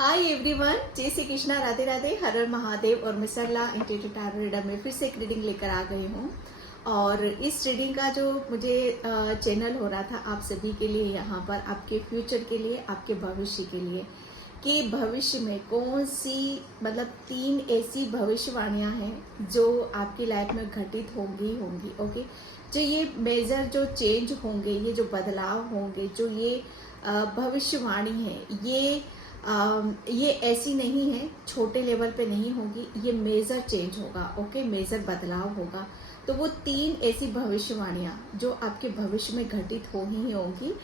Hi everyone, जय श्री कृष्णा, राधे राधे, हर हर महादेव। और मैं सरला इंट्यूटिव टैरो रीडर में फिर से एक रीडिंग लेकर आ गई हूँ। और इस रीडिंग का जो मुझे चैनल हो रहा था आप सभी के लिए, यहाँ पर आपके फ्यूचर के लिए, आपके भविष्य के लिए, कि भविष्य में कौन सी मतलब 3 ऐसी भविष्यवाणियाँ हैं जो आपकी लाइफ में घटित होंगी। ओके, जो ये मेजर जो चेंज होंगे, ये जो बदलाव होंगे, जो ये भविष्यवाणी है, ये ऐसी नहीं है, छोटे लेवल पे नहीं होगी, ये मेजर चेंज होगा। ओके, मेजर बदलाव होगा। तो वो 3 ऐसी भविष्यवाणियाँ जो आपके भविष्य में घटित हो ही होंगी,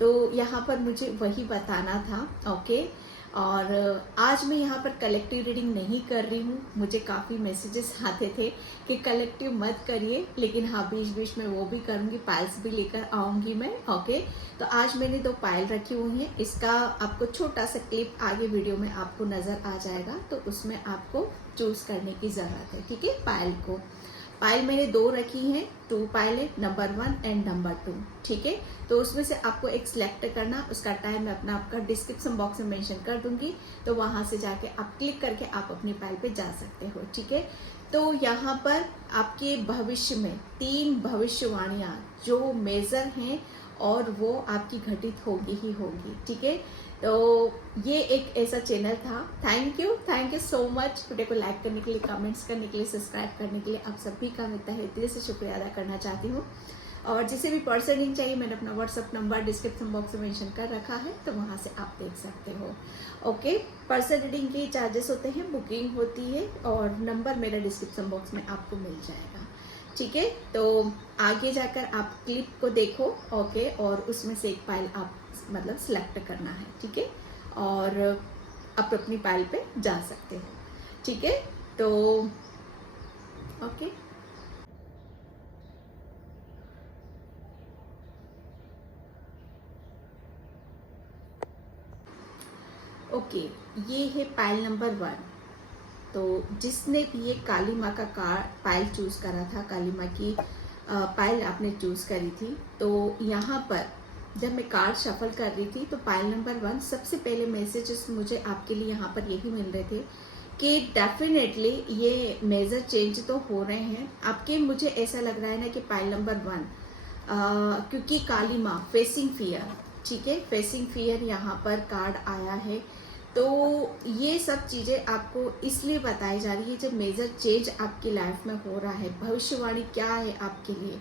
तो यहाँ पर मुझे वही बताना था। ओके, और आज मैं यहाँ पर कलेक्टिव रीडिंग नहीं कर रही हूँ। मुझे काफ़ी मैसेजेस आते थे कि कलेक्टिव मत करिए, लेकिन हाँ, बीच बीच में वो भी करूँगी, पाइल्स भी लेकर आऊँगी मैं। ओके, तो आज मैंने 2 पायल रखी हुई हैं। इसका आपको छोटा सा क्लिप आगे वीडियो में आपको नज़र आ जाएगा, तो उसमें आपको चूज करने की ज़रूरत है। ठीक है, पायल मैंने 2 रखी हैं, 2 पायल है, नंबर 1 एंड नंबर 2। ठीक है, तो उसमें से आपको एक सिलेक्ट करना। उसका टाइम मैं अपना आपका डिस्क्रिप्शन बॉक्स में मेंशन कर दूंगी, तो वहां से जाके आप क्लिक करके आप अपनी पायल पे जा सकते हो। ठीक है, तो यहाँ पर आपके भविष्य में 3 भविष्यवाणियाँ जो मेजर हैं और वो आपकी घटित होगी ही होगी। ठीक है, तो ये एक ऐसा चैनल था। Thank you so much video को लाइक करने के लिए, कमेंट्स करने के लिए, सब्सक्राइब करने के लिए। आप सभी का मैं तहे दिल से शुक्रिया अदा करना चाहती हूँ। और जिसे भी पर्सन रीडिंग चाहिए, मैंने अपना व्हाट्सअप नंबर डिस्क्रिप्शन बॉक्स में मेंशन कर रखा है, तो वहाँ से आप देख सकते हो। ओके, पर्सन रीडिंग के चार्जेस होते हैं, बुकिंग होती है, और नंबर मेरा डिस्क्रिप्शन बॉक्स में आपको मिल जाएगा। ठीक है, तो आगे जाकर आप क्लिप को देखो। ओके, और उसमें से एक फाइल आप मतलब सिलेक्ट करना है। ठीक है, और आप अपनी फाइल पे जा सकते हो। ठीक है, तो ओके, ओके, ये है पाइल नंबर 1। तो जिसने भी ये काली माँ का पाइल चूज करा था, काली माँ की पाइल आपने चूज करी थी, तो यहाँ पर जब मैं कार्ड शफल कर रही थी, तो पाइल नंबर 1 सबसे पहले मैसेजेस मुझे आपके लिए यहाँ पर यही मिल रहे थे कि डेफिनेटली ये मेजर चेंज तो हो रहे हैं आपके। मुझे ऐसा लग रहा है ना कि पाइल नंबर 1, क्योंकि काली माँ फेसिंग फियर, ठीक है, फेसिंग फियर यहाँ पर कार्ड आया है। तो ये सब चीज़ें आपको इसलिए बताई जा रही है जब मेजर चेंज आपकी लाइफ में हो रहा है। भविष्यवाणी क्या है आपके लिए?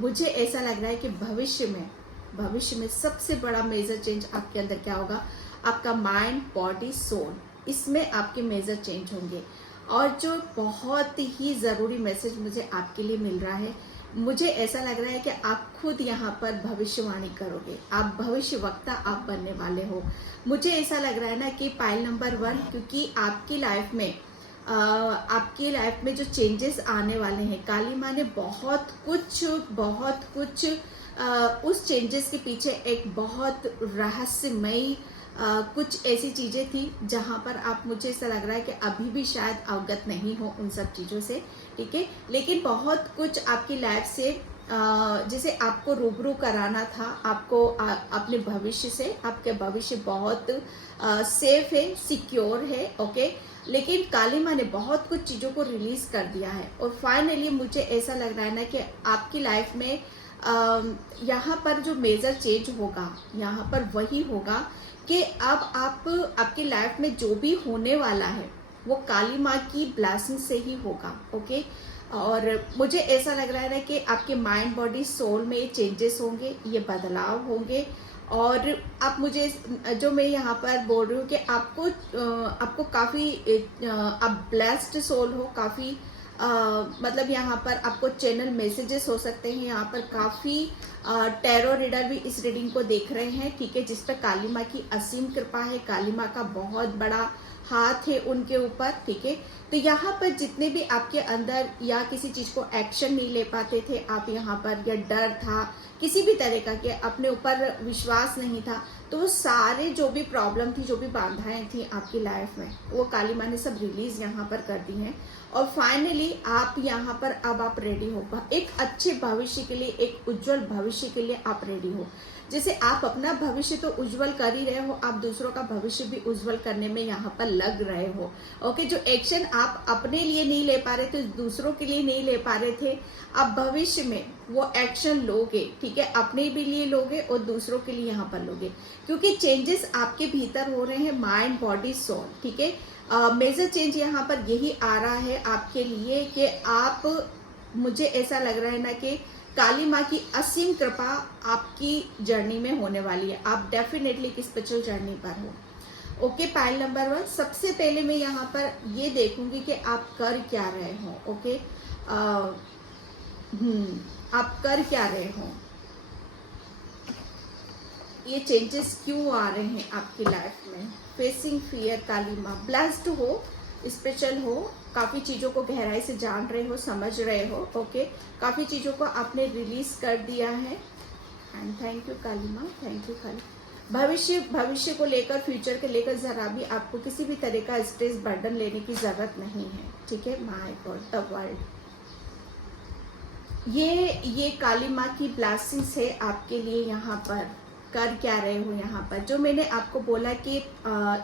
मुझे ऐसा लग रहा है कि भविष्य में सबसे बड़ा मेजर चेंज आपके अंदर क्या होगा? आपका माइंड, बॉडी, सोल, इसमें आपके मेजर चेंज होंगे। और जो बहुत ही ज़रूरी मैसेज मुझे आपके लिए मिल रहा है, मुझे ऐसा लग रहा है कि आप खुद यहाँ पर भविष्यवाणी करोगे, आप भविष्य वक्ता आप बनने वाले हो। मुझे ऐसा लग रहा है ना कि पाइल नंबर 1, क्योंकि आपकी लाइफ में जो चेंजेस आने वाले हैं, काली माँ ने बहुत कुछ उस चेंजेस के पीछे एक बहुत रहस्यमयी कुछ ऐसी चीज़ें थी जहाँ पर आप, मुझे ऐसा लग रहा है कि अभी भी शायद अवगत नहीं हो उन सब चीज़ों से। ठीक है, लेकिन बहुत कुछ आपकी लाइफ से जिसे आपको रूबरू कराना था, आपको अपने भविष्य से। आपके भविष्य बहुत सेफ है, सिक्योर है। ओके, लेकिन काली माँ ने बहुत कुछ चीज़ों को रिलीज कर दिया है। और फाइनली मुझे ऐसा लग रहा है ना कि आपकी लाइफ में यहाँ पर जो मेजर चेंज होगा, यहाँ पर वही होगा कि अब आपकी लाइफ में जो भी होने वाला है वो काली माँ की ब्लेसिंग से ही होगा। ओके, और मुझे ऐसा लग रहा है ना कि आपके माइंड, बॉडी, सोल में चेंजेस होंगे, ये बदलाव होंगे। और आप मुझे जो मैं यहाँ पर बोल रही हूँ कि आपको काफ़ी आप ब्लेस्ड सोल हो, काफ़ी मतलब यहाँ पर आपको चैनल मैसेजेस हो सकते हैं। यहाँ पर काफ़ी टैरो रीडर भी इस रीडिंग को देख रहे हैं। ठीक है, जिस पर काली माँ की असीम कृपा है, काली माँ का बहुत बड़ा हाथ है उनके ऊपर। ठीक है, तो यहाँ पर जितने भी आपके अंदर या किसी चीज़ को एक्शन नहीं ले पाते थे आप यहाँ पर, या डर था किसी भी तरह का, कि अपने ऊपर विश्वास नहीं था, तो वो सारे जो भी प्रॉब्लम थी, जो भी बाधाएं थी आपकी लाइफ में, वो काली माँ ने सब रिलीज यहाँ पर कर दी हैं। और फाइनली आप यहाँ पर अब आप रेडी हो एक अच्छे भविष्य के लिए, एक उज्जवल भविष्य भविष्य के लिए आप रेडी हो। जैसे आप अपना भविष्य तो उज्जवल कर ही रहे हो, आप दूसरों का भविष्य भी उज्जवल करने में यहाँ पर लग रहे हो। ओके, जो एक्शन आप अपने लिए नहीं ले पा रहे थे, दूसरों के लिए नहीं ले पा रहे थे, आप भविष्य में वो एक्शन लोगे, ठीक है, अपने भी लिए लोगे और दूसरों के लिए यहाँ पर लोगे, क्योंकि चेंजेस आपके भीतर हो रहे हैं, माइंड बॉडी सोल, ठीक है। मेजर चेंज यहाँ पर यही आ रहा है आपके लिए कि आप, मुझे ऐसा लग रहा है ना कि काली माँ की असीम कृपा आपकी जर्नी में होने वाली है। आप डेफिनेटली एक स्पिरिचुअल जर्नी पर हो। ओके, पाइल नंबर 1, सबसे पहले मैं यहाँ पर ये देखूंगी कि आप कर क्या रहे हो। ओके, आप कर क्या रहे हो, ये चेंजेस क्यों आ रहे हैं आपकी लाइफ में। फेसिंग फियर, काली माँ, ब्लेस्ड हो, स्पिरिचुअल हो, काफ़ी चीज़ों को गहराई से जान रहे हो, समझ रहे हो। ओके, काफ़ी चीज़ों को आपने रिलीज कर दिया है। एंड थैंक यू काली माँ, थैंक यू काली। भविष्य को लेकर, फ्यूचर के लेकर जरा भी आपको किसी भी तरह का स्ट्रेस बर्डन लेने की जरूरत नहीं है, ठीक है। माय गॉड, द वर्ल्ड, ये काली माँ की ब्लेसिंग्स है आपके लिए। यहाँ पर कर क्या रहे हो, यहाँ पर जो मैंने आपको बोला कि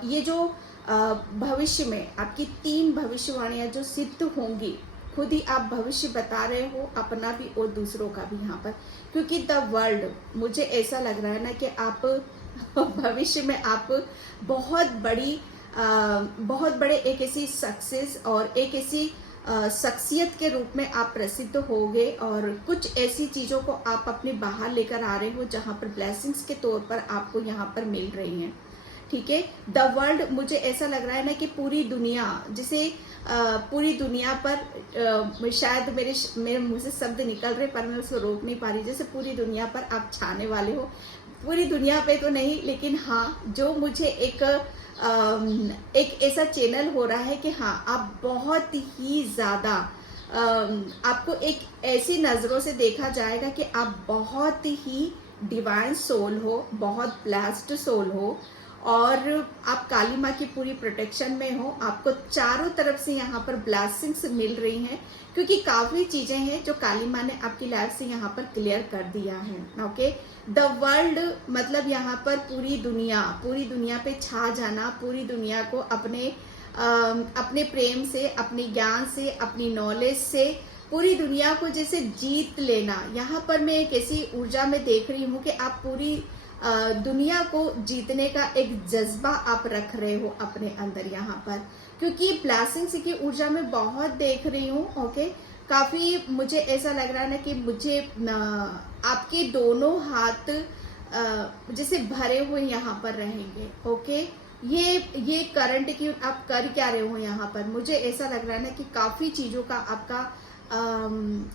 ये जो भविष्य में आपकी 3 भविष्यवाणियां जो सिद्ध होंगी, खुद ही आप भविष्य बता रहे हो, अपना भी और दूसरों का भी यहाँ पर, क्योंकि द वर्ल्ड, मुझे ऐसा लग रहा है ना कि आप भविष्य में आप बहुत बड़े एक ऐसी सक्सेस और एक ऐसी शख्सियत के रूप में आप प्रसिद्ध होगे, और कुछ ऐसी चीज़ों को आप अपने बाहर लेकर आ रहे हो जहाँ पर ब्लेसिंग्स के तौर पर आपको यहाँ पर मिल रही हैं, ठीक है। द वर्ल्ड, मुझे ऐसा लग रहा है ना कि पूरी दुनिया, जिसे पूरी दुनिया पर शायद मेरे मुंह से शब्द निकल रहे पर मैं उसको रोक नहीं पा रही, जैसे पूरी दुनिया पर आप छाने वाले हो। पूरी दुनिया पे तो नहीं, लेकिन हाँ, जो मुझे एक ऐसा चैनल हो रहा है कि हाँ, आप बहुत ही ज़्यादा, आपको एक ऐसी नज़रों से देखा जाएगा कि आप बहुत ही डिवाइन सोल हो, बहुत ब्लेस्ड सोल हो, और आप काली माँ की पूरी प्रोटेक्शन में हो। आपको चारों तरफ से यहाँ पर ब्लेसिंग्स मिल रही हैं, क्योंकि काफ़ी चीज़ें हैं जो काली माँ ने आपकी लाइफ से यहाँ पर क्लियर कर दिया है। ओके, द वर्ल्ड मतलब यहाँ पर पूरी दुनिया पे छा जाना, पूरी दुनिया को अपने प्रेम से, अपने ज्ञान से, अपनी नॉलेज से पूरी दुनिया को जैसे जीत लेना। यहाँ पर मैं एक ऐसी ऊर्जा में देख रही हूँ कि आप पूरी दुनिया को जीतने का एक जज्बा आप रख रहे हो अपने अंदर यहाँ पर, क्योंकि ब्लेसिंग्स की ऊर्जा में बहुत देख रही हूँ। ओके, काफ़ी मुझे ऐसा लग रहा है ना कि मुझे आपके दोनों हाथ जैसे भरे हुए यहाँ पर रहेंगे। ओके, ये करंट की आप कर क्या रहे हो यहाँ पर, मुझे ऐसा लग रहा है ना कि काफ़ी चीज़ों का आपका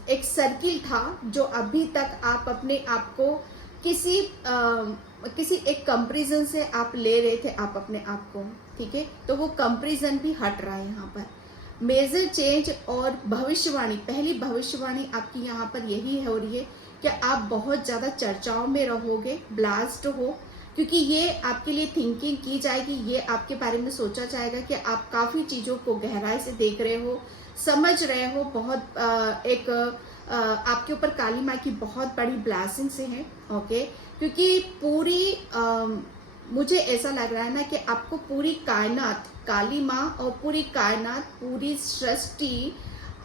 एक सर्किल था जो अभी तक आप अपने आप को किसी एक कंपैरिजन से आप ले रहे थे आप अपने आप को, ठीक है। तो वो कंपैरिजन भी हट रहा है यहाँ पर। मेजर चेंज और भविष्यवाणी, पहली भविष्यवाणी आपकी यहाँ पर यही हो रही है कि आप बहुत ज़्यादा चर्चाओं में रहोगे, ब्लास्ट हो, क्योंकि ये आपके लिए थिंकिंग की जाएगी, ये आपके बारे में सोचा जाएगा कि आप काफ़ी चीज़ों को गहराई से देख रहे हो, समझ रहे हो। बहुत आपके ऊपर काली माँ की बहुत बड़ी ब्लेसिंग्स हैं। ओके, क्योंकि मुझे ऐसा लग रहा है ना कि आपको पूरी कायनात, काली माँ और पूरी कायनात, पूरी सृष्टि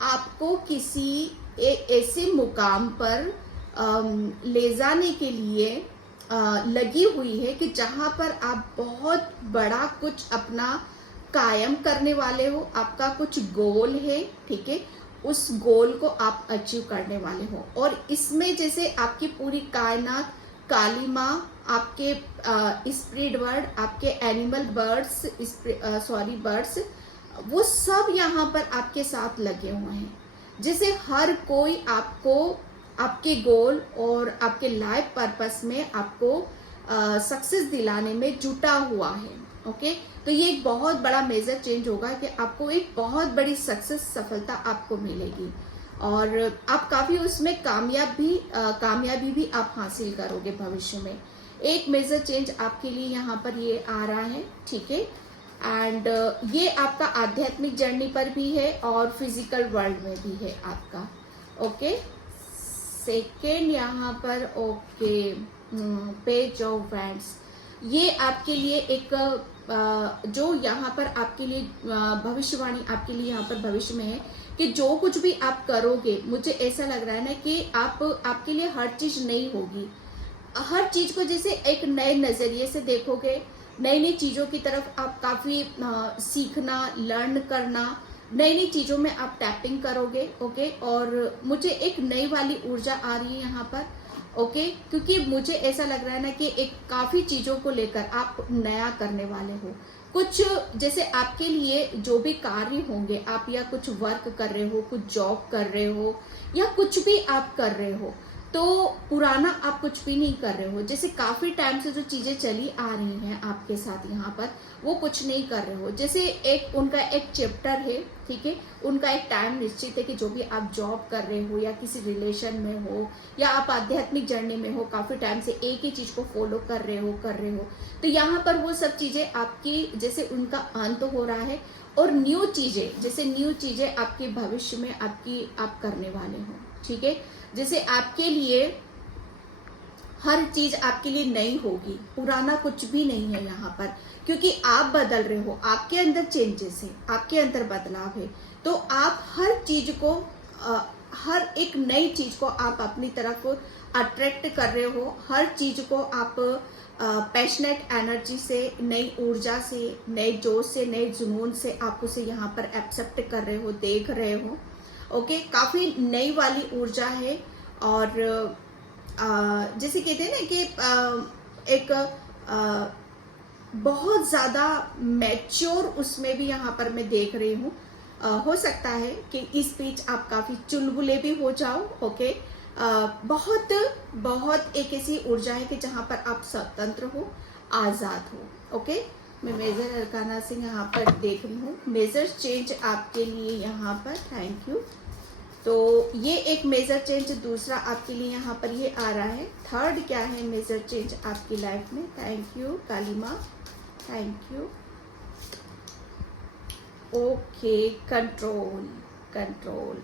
आपको किसी एक ऐसे मुकाम पर ले जाने के लिए लगी हुई है कि जहाँ पर आप बहुत बड़ा कुछ अपना कायम करने वाले हो। आपका कुछ गोल है, ठीक है, उस गोल को आप अचीव करने वाले हो। और इसमें जैसे आपकी पूरी कायनात, काली माँ, आपके स्पिरिट वर्ड, आपके एनिमल बर्ड्स, बर्ड्स, वो सब यहाँ पर आपके साथ लगे हुए हैं। जैसे हर कोई आपको आपके गोल और आपके लाइफ पर्पस में आपको सक्सेस दिलाने में जुटा हुआ है। ओके, तो ये एक बहुत बड़ा मेजर चेंज होगा कि आपको एक बहुत बड़ी सक्सेस, सफलता आपको मिलेगी, और आप काफ़ी उसमें कामयाबी भी आप हासिल करोगे भविष्य में। एक मेजर चेंज आपके लिए यहाँ पर ये आ रहा है, ठीक है। एंड ये आपका आध्यात्मिक जर्नी पर भी है और फिजिकल वर्ल्ड में भी है आपका। ओके, सेकेंड यहाँ पर ओके, पेज ऑफ वैंड्स, ये आपके लिए एक जो यहाँ पर आपके लिए भविष्यवाणी आपके लिए यहाँ पर भविष्य में है कि जो कुछ भी आप करोगे, मुझे ऐसा लग रहा है ना कि आपके लिए हर चीज नई होगी, हर चीज को जैसे एक नए नजरिए से देखोगे, नई नई चीजों की तरफ आप काफी सीखना, लर्न करना, नई नई चीजों में आप टैपिंग करोगे। ओके, और मुझे एक नई वाली ऊर्जा आ रही है यहाँ पर। ओके, क्योंकि मुझे ऐसा लग रहा है ना कि एक काफी चीजों को लेकर आप नया करने वाले हो। कुछ जैसे आपके लिए जो भी कार्य होंगे, आप या कुछ वर्क कर रहे हो, कुछ जॉब कर रहे हो, या कुछ भी आप कर रहे हो, तो पुराना आप कुछ भी नहीं कर रहे हो। जैसे काफी टाइम से जो चीजें चली आ रही हैं आपके साथ यहाँ पर, वो कुछ नहीं कर रहे हो। जैसे एक उनका एक चैप्टर है, ठीक है, उनका एक टाइम निश्चित है कि जो भी आप जॉब कर रहे हो या किसी रिलेशन में हो या आप आध्यात्मिक जर्नी में हो, काफी टाइम से एक ही चीज को फॉलो कर रहे हो, तो यहाँ पर वो सब चीजें आपकी जैसे उनका अंत हो रहा है, और न्यू चीजें आपके भविष्य में आप करने वाले हो। ठीक है, जैसे आपके लिए हर चीज आपके लिए नई होगी, पुराना कुछ भी नहीं है यहाँ पर, क्योंकि आप बदल रहे हो, आपके अंदर चेंजेस है, आपके अंदर बदलाव है। तो आप हर चीज को हर एक नई चीज को आप अपनी तरफ अट्रैक्ट कर रहे हो, हर चीज को आप पैशनेट एनर्जी से, नई ऊर्जा से, नए जोश से, नए जुनून से आप उसे यहाँ पर एक्सेप्ट कर रहे हो, देख रहे हो। ओके, काफी नई वाली ऊर्जा है। और जैसे कहते हैं ना कि एक बहुत ज्यादा मैच्योर उसमें भी यहाँ पर मैं देख रही हूँ। हो सकता है कि इस बीच आप काफी चुलबुले भी हो जाओ। ओके, बहुत एक ऐसी ऊर्जा है कि जहाँ पर आप स्वतंत्र हो, आजाद हो। ओके, मैं मेजर अरकाना से यहाँ पर देख रही हूँ मेजर चेंज आपके लिए यहाँ पर। Thank you. तो ये एक मेजर चेंज दूसरा आपके लिए यहाँ पर ये आ रहा है। थर्ड क्या है मेजर चेंज आपकी लाइफ में? Thank you कालीमा, thank you. Okay, control, control.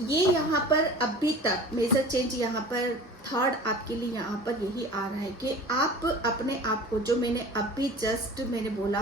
ये यहाँ पर अभी तक मेजर चेंज यहाँ पर थर्ड आपके लिए यहाँ पर यही आ रहा है कि आप अपने आप को, जो मैंने अभी जस्ट मैंने बोला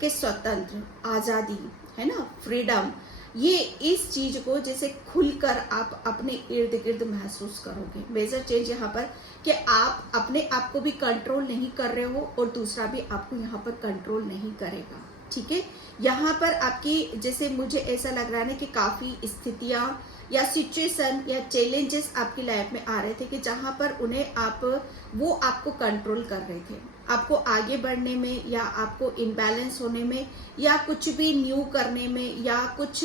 कि स्वतंत्र, आज़ादी है ना, फ्रीडम, ये इस चीज को जैसे खुलकर आप अपने इर्द गिर्द महसूस करोगे। मेजर चेंज यहाँ पर कि आप अपने आप को भी कंट्रोल नहीं कर रहे हो और दूसरा भी आपको यहाँ पर कंट्रोल नहीं करेगा। ठीक है, यहाँ पर आपकी जैसे मुझे ऐसा लग रहा है ना कि काफी स्थितियां या सिचुएशन या चैलेंजेस आपकी लाइफ में आ रहे थे कि जहां पर उन्हें वो आपको कंट्रोल कर रहे थे, आपको आगे बढ़ने में या आपको इम्बैलेंस होने में या कुछ भी न्यू करने में या कुछ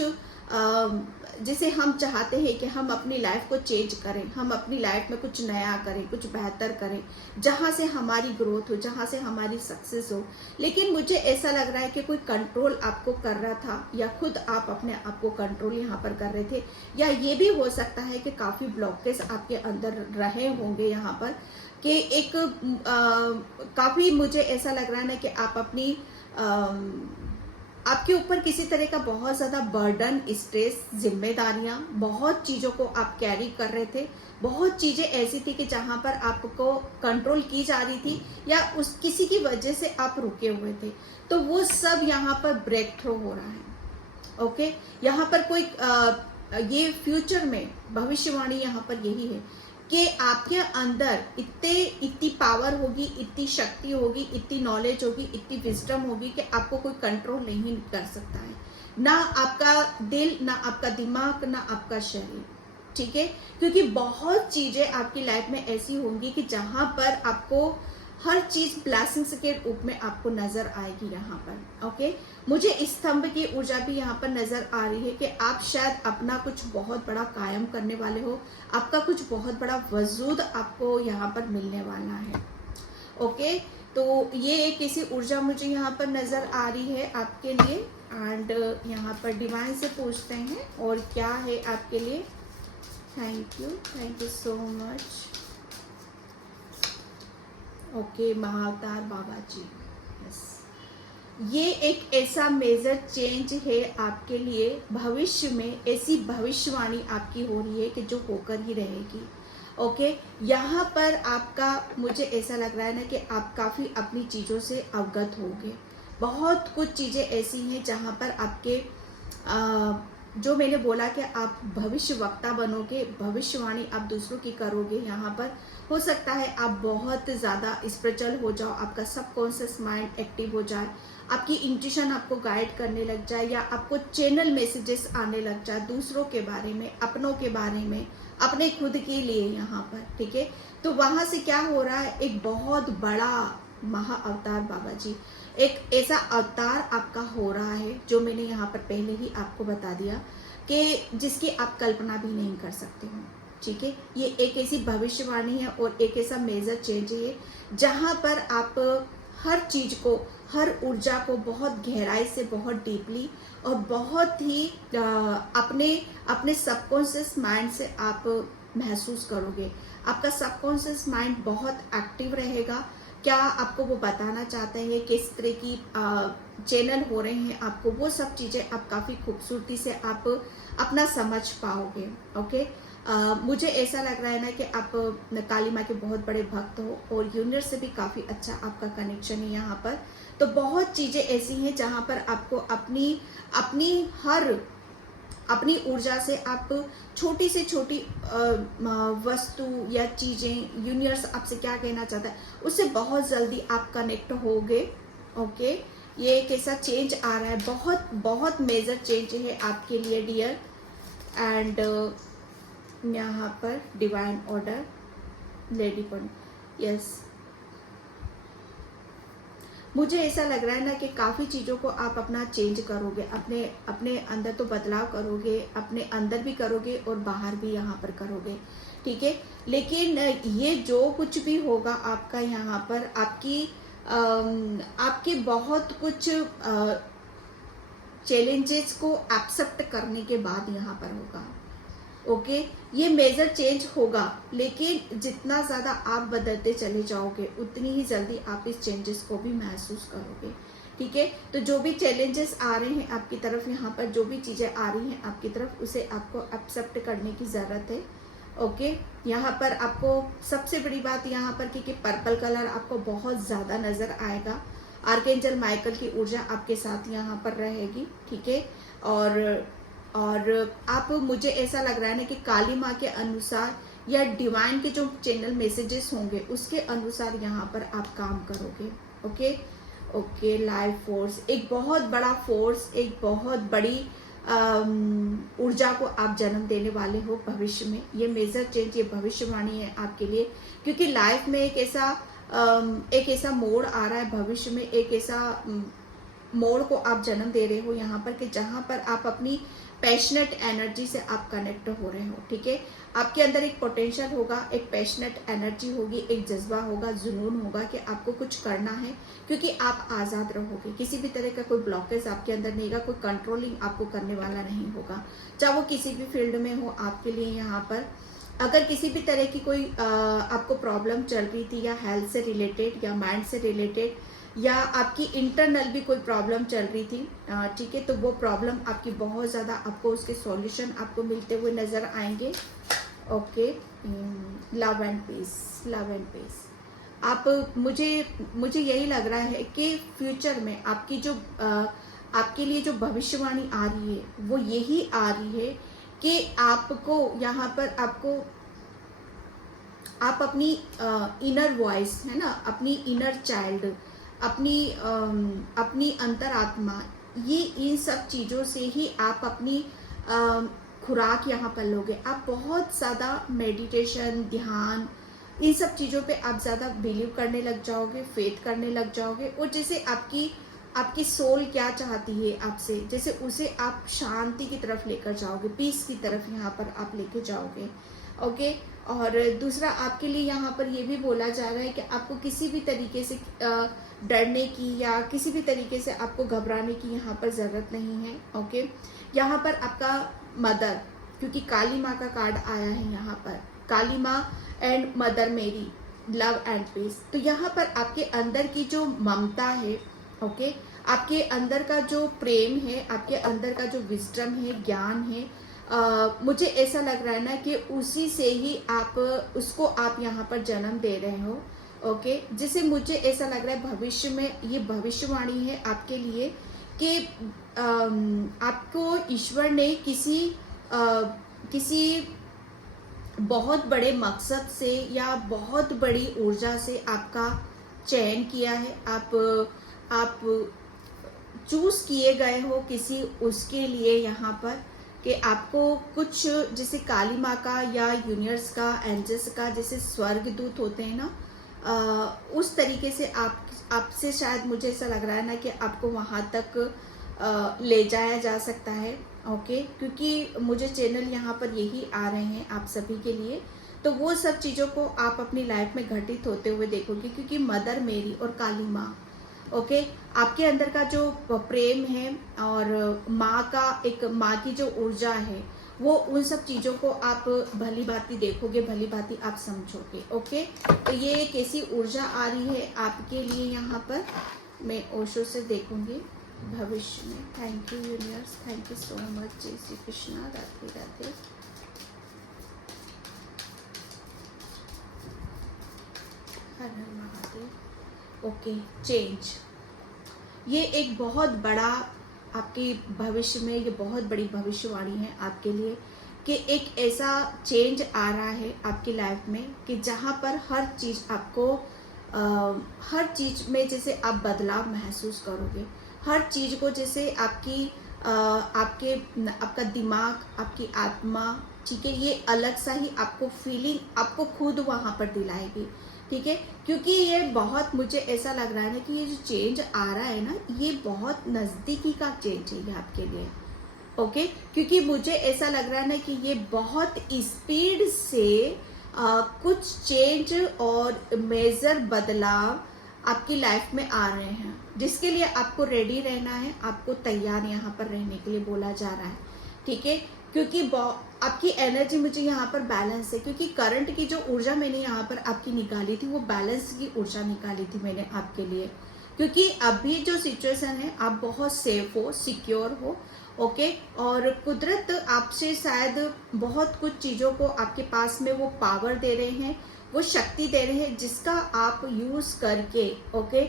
जैसे हम चाहते हैं कि हम अपनी लाइफ को चेंज करें, हम अपनी लाइफ में कुछ नया करें, कुछ बेहतर करें, जहां से हमारी ग्रोथ हो, जहां से हमारी सक्सेस हो। लेकिन मुझे ऐसा लग रहा है कि कोई कंट्रोल आपको कर रहा था या खुद आप अपने आप को कंट्रोल यहाँ पर कर रहे थे, या ये भी हो सकता है कि काफी ब्लॉकेज आपके अंदर रहे होंगे यहाँ पर कि एक काफी मुझे ऐसा लग रहा है ना कि आप अपनी आपके ऊपर किसी तरह का बहुत ज्यादा बर्डन, स्ट्रेस, जिम्मेदारियां, बहुत चीजों को आप कैरी कर रहे थे, बहुत चीजें ऐसी थी कि जहां पर आपको कंट्रोल की जा रही थी या उस किसी की वजह से आप रुके हुए थे, तो वो सब यहाँ पर ब्रेक थ्रू हो रहा है। ओके, यहाँ पर कोई ये फ्यूचर में भविष्यवाणी यहाँ पर यही है कि आपके अंदर इतनी पावर होगी, इतनी शक्ति होगी, इतनी नॉलेज होगी, इतनी विजडम होगी कि आपको कोई कंट्रोल नहीं कर सकता है, ना आपका दिल, ना आपका दिमाग, ना आपका शरीर। ठीक है, क्योंकि बहुत चीजें आपकी लाइफ में ऐसी होंगी कि जहां पर आपको हर चीज ब्लेसिंग्स के रूप में आपको नजर आएगी यहाँ पर। ओके, मुझे स्तंभ की ऊर्जा भी यहाँ पर नजर आ रही है कि आप शायद अपना कुछ बहुत बड़ा कायम करने वाले हो, आपका कुछ बहुत बड़ा वजूद आपको यहाँ पर मिलने वाला है। ओके, तो ये एक ऐसी ऊर्जा मुझे यहाँ पर नजर आ रही है आपके लिए। एंड यहाँ पर डिवाइन से पूछते हैं और क्या है आपके लिए। Thank you so much. Okay, Mahavatar Baba ji, yes. ये एक ऐसा मेजर चेंज है आपके लिए, भविष्य में ऐसी भविष्यवाणी आपकी हो रही है कि जो होकर ही रहेगी। ओके, यहाँ पर आपका, मुझे ऐसा लग रहा है ना कि आप काफ़ी अपनी चीज़ों से अवगत होंगे। बहुत कुछ चीज़ें ऐसी हैं जहाँ पर आपके जो मैंने बोला कि आप भविष्य वक्ता बनोगे, भविष्यवाणी आप दूसरों की करोगे। यहाँ पर हो सकता है आप बहुत ज़्यादा स्पिरिचुअल हो जाओ, आपका सबकॉन्शियस माइंड एक्टिव हो जाए, आपकी इंट्यूशन आपको गाइड करने लग जाए, या आपको चैनल मैसेजेस आने लग जाए दूसरों के बारे में, अपनों के बारे में, अपने खुद के लिए यहाँ पर। ठीक है, तो वहाँ से क्या हो रहा है, एक बहुत बड़ा महा अवतार बाबा जी, एक ऐसा अवतार आपका हो रहा है जो मैंने यहाँ पर पहले ही आपको बता दिया कि जिसकी आप कल्पना भी नहीं कर सकते हो। ठीक है, ये एक ऐसी भविष्यवाणी है और एक ऐसा मेजर चेंज है जहाँ पर आप हर चीज को, हर ऊर्जा को बहुत गहराई से, बहुत डीपली और बहुत ही अपने अपने सबकॉन्शियस माइंड से आप महसूस करोगे। आपका सबकॉन्शियस माइंड बहुत एक्टिव रहेगा। क्या आपको वो बताना चाहते हैं, किस तरह की चैनल हो रहे हैं आपको, वो सब चीज़ें आप काफ़ी खूबसूरती से आप अपना समझ पाओगे। ओके, मुझे ऐसा लग रहा है ना कि आप काली माँ के बहुत बड़े भक्त हो और यूनिवर्स से भी काफ़ी अच्छा आपका कनेक्शन है यहाँ पर। तो बहुत चीज़ें ऐसी हैं जहाँ पर आपको अपनी अपनी हर अपनी ऊर्जा से आप छोटी से छोटी वस्तु या चीज़ें, यूनिवर्स आपसे क्या कहना चाहता है उससे बहुत जल्दी आप कनेक्ट होगे। ओके, ये एक ऐसा चेंज आ रहा है, बहुत बहुत मेजर चेंज है आपके लिए डियर। एंड यहाँ पर divine order, lady point, yes, मुझे ऐसा लग रहा है ना कि काफ़ी चीज़ों को आप अपना चेंज करोगे, अपने अपने अंदर तो बदलाव करोगे, अपने अंदर भी करोगे और बाहर भी यहाँ पर करोगे। ठीक है, लेकिन ये जो कुछ भी होगा आपका यहाँ पर, आपके बहुत कुछ चैलेंजेस को एक्सेप्ट करने के बाद यहाँ पर होगा। ओके, ये मेजर चेंज होगा, लेकिन जितना ज़्यादा आप बदलते चले जाओगे उतनी ही जल्दी आप इस चेंजेस को भी महसूस करोगे। ठीक है, तो जो भी चैलेंजेस आ रहे हैं आपकी तरफ, यहाँ पर जो भी चीज़ें आ रही हैं आपकी तरफ, उसे आपको एक्सेप्ट करने की ज़रूरत है। ओके, यहाँ पर आपको सबसे बड़ी बात यहाँ पर कि पर्पल कलर आपको बहुत ज़्यादा नज़र आएगा। आर्कएंजल माइकल की ऊर्जा आपके साथ यहाँ पर रहेगी। ठीक है, और आप, मुझे ऐसा लग रहा है ना कि काली माँ के अनुसार या डिवाइन के जो चैनल मैसेजेस होंगे उसके अनुसार यहाँ पर आप काम करोगे। ओके ओके, लाइफ फोर्स, एक बहुत बड़ा फोर्स, एक बहुत बड़ी ऊर्जा को आप जन्म देने वाले हो भविष्य में। ये मेजर चेंज, ये भविष्यवाणी है आपके लिए, क्योंकि लाइफ में एक ऐसा मोड़ आ रहा है भविष्य में, एक ऐसा मोड़ को आप जन्म दे रहे हो यहाँ पर कि जहाँ पर आप अपनी पैशनेट एनर्जी से आप कनेक्ट हो रहे हो। ठीक है, आपके अंदर एक पोटेंशियल होगा, एक पैशनेट एनर्जी होगी, एक जज्बा होगा, जुनून होगा कि आपको कुछ करना है, क्योंकि आप आज़ाद रहोगे। किसी भी तरह का कोई ब्लॉकेज आपके अंदर नहीं होगा, कोई कंट्रोलिंग आपको करने वाला नहीं होगा, चाहे वो किसी भी फील्ड में हो आपके लिए। यहाँ पर अगर किसी भी तरह की कोई आपको प्रॉब्लम चल रही थी, या हेल्थ से रिलेटेड या माइंड से रिलेटेड, या आपकी इंटरनल भी कोई प्रॉब्लम चल रही थी, ठीक है, तो वो प्रॉब्लम आपकी बहुत ज़्यादा, आपको उसके सॉल्यूशन आपको मिलते हुए नज़र आएंगे। Okay, love and peace, love and peace. आप, मुझे यही लग रहा है कि फ्यूचर में आपकी जो आपके लिए जो भविष्यवाणी आ रही है वो यही आ रही है कि आपको यहाँ पर आप अपनी इनर वॉइस है ना, अपनी इनर चाइल्ड, अपनी अंतरात्मा, ये इन सब चीज़ों से ही आप अपनी खुराक यहाँ पर लोगे। आप बहुत ज़्यादा मेडिटेशन, ध्यान, इन सब चीज़ों पे आप ज़्यादा बिलीव करने लग जाओगे, फेथ करने लग जाओगे, और जैसे आपकी सोल क्या चाहती है आपसे, जैसे उसे आप शांति की तरफ लेकर जाओगे, पीस की तरफ यहाँ पर आप लेके जाओगे। ओके, और दूसरा आपके लिए यहाँ पर ये भी बोला जा रहा है कि आपको किसी भी तरीके से डरने की या किसी भी तरीके से आपको घबराने की यहाँ पर ज़रूरत नहीं है। ओके, यहाँ पर आपका मदर, क्योंकि काली माँ का कार्ड आया है यहाँ पर, काली माँ एंड मदर मेरी, लव एंड पीस, तो यहाँ पर आपके अंदर की जो ममता है, ओके, आपके अंदर का जो प्रेम है, आपके अंदर का जो विजडम है, ज्ञान है, मुझे ऐसा लग रहा है ना कि उसी से ही आप उसको आप यहाँ पर जन्म दे रहे हो। ओके, जिसे मुझे ऐसा लग रहा है भविष्य में ये भविष्यवाणी है आपके लिए कि आपको ईश्वर ने किसी बहुत बड़े मकसद से या बहुत बड़ी ऊर्जा से आपका चयन किया है। आप चूज किए गए हो किसी उसके लिए यहाँ पर कि आपको कुछ जैसे काली माँ का या यूनिवर्स का, एंजल्स का, जैसे स्वर्गदूत होते हैं ना, उस तरीके से आपसे शायद मुझे ऐसा लग रहा है ना कि आपको वहाँ तक ले जाया जा सकता है। ओके, क्योंकि मुझे चैनल यहाँ पर यही आ रहे हैं आप सभी के लिए, तो वो सब चीज़ों को आप अपनी लाइफ में घटित होते हुए देखोगे, क्योंकि मदर मेरी और काली माँ, ओके, आपके अंदर का जो प्रेम है और माँ की जो ऊर्जा है, वो उन सब चीज़ों को आप भली भांति देखोगे, भली भांति आप समझोगे। ओके, तो ये एक ऐसी ऊर्जा आ रही है आपके लिए यहाँ पर। मैं ओशो से देखूंगी भविष्य में। Thank you universe, thank you so much. जय श्री कृष्णा, राधे राधे। हर हर महादेव। ओके, चेंज, ये एक बहुत बड़ा आपके भविष्य में, ये बहुत बड़ी भविष्यवाणी है आपके लिए कि एक ऐसा चेंज आ रहा है आपकी लाइफ में कि जहाँ पर हर चीज़ आपको हर चीज़ में जैसे आप बदलाव महसूस करोगे। हर चीज़ को जैसे आपका दिमाग, आपकी आत्मा, ठीक है, ये अलग सा ही आपको फीलिंग आपको खुद वहाँ पर दिलाएगी। ठीक है, क्योंकि ये बहुत मुझे ऐसा लग रहा है ना कि ये जो चेंज आ रहा है ना, ये बहुत नज़दीकी का चेंज है ये आपके लिए। ओके, क्योंकि मुझे ऐसा लग रहा है ना कि ये बहुत स्पीड से कुछ चेंज और मेजर बदलाव आपकी लाइफ में आ रहे हैं, जिसके लिए आपको रेडी रहना है, आपको तैयार यहाँ पर रहने के लिए बोला जा रहा है। ठीक है, क्योंकि आपकी एनर्जी मुझे यहाँ पर बैलेंस है, क्योंकि करंट की जो ऊर्जा मैंने यहाँ पर आपकी निकाली थी, वो बैलेंस की ऊर्जा निकाली थी मैंने आपके लिए, क्योंकि अभी जो सिचुएशन है आप बहुत सेफ हो, सिक्योर हो। ओके, और कुदरत आपसे शायद बहुत कुछ चीज़ों को आपके पास में वो पावर दे रहे हैं, वो शक्ति दे रहे हैं, जिसका आप यूज़ करके, ओके,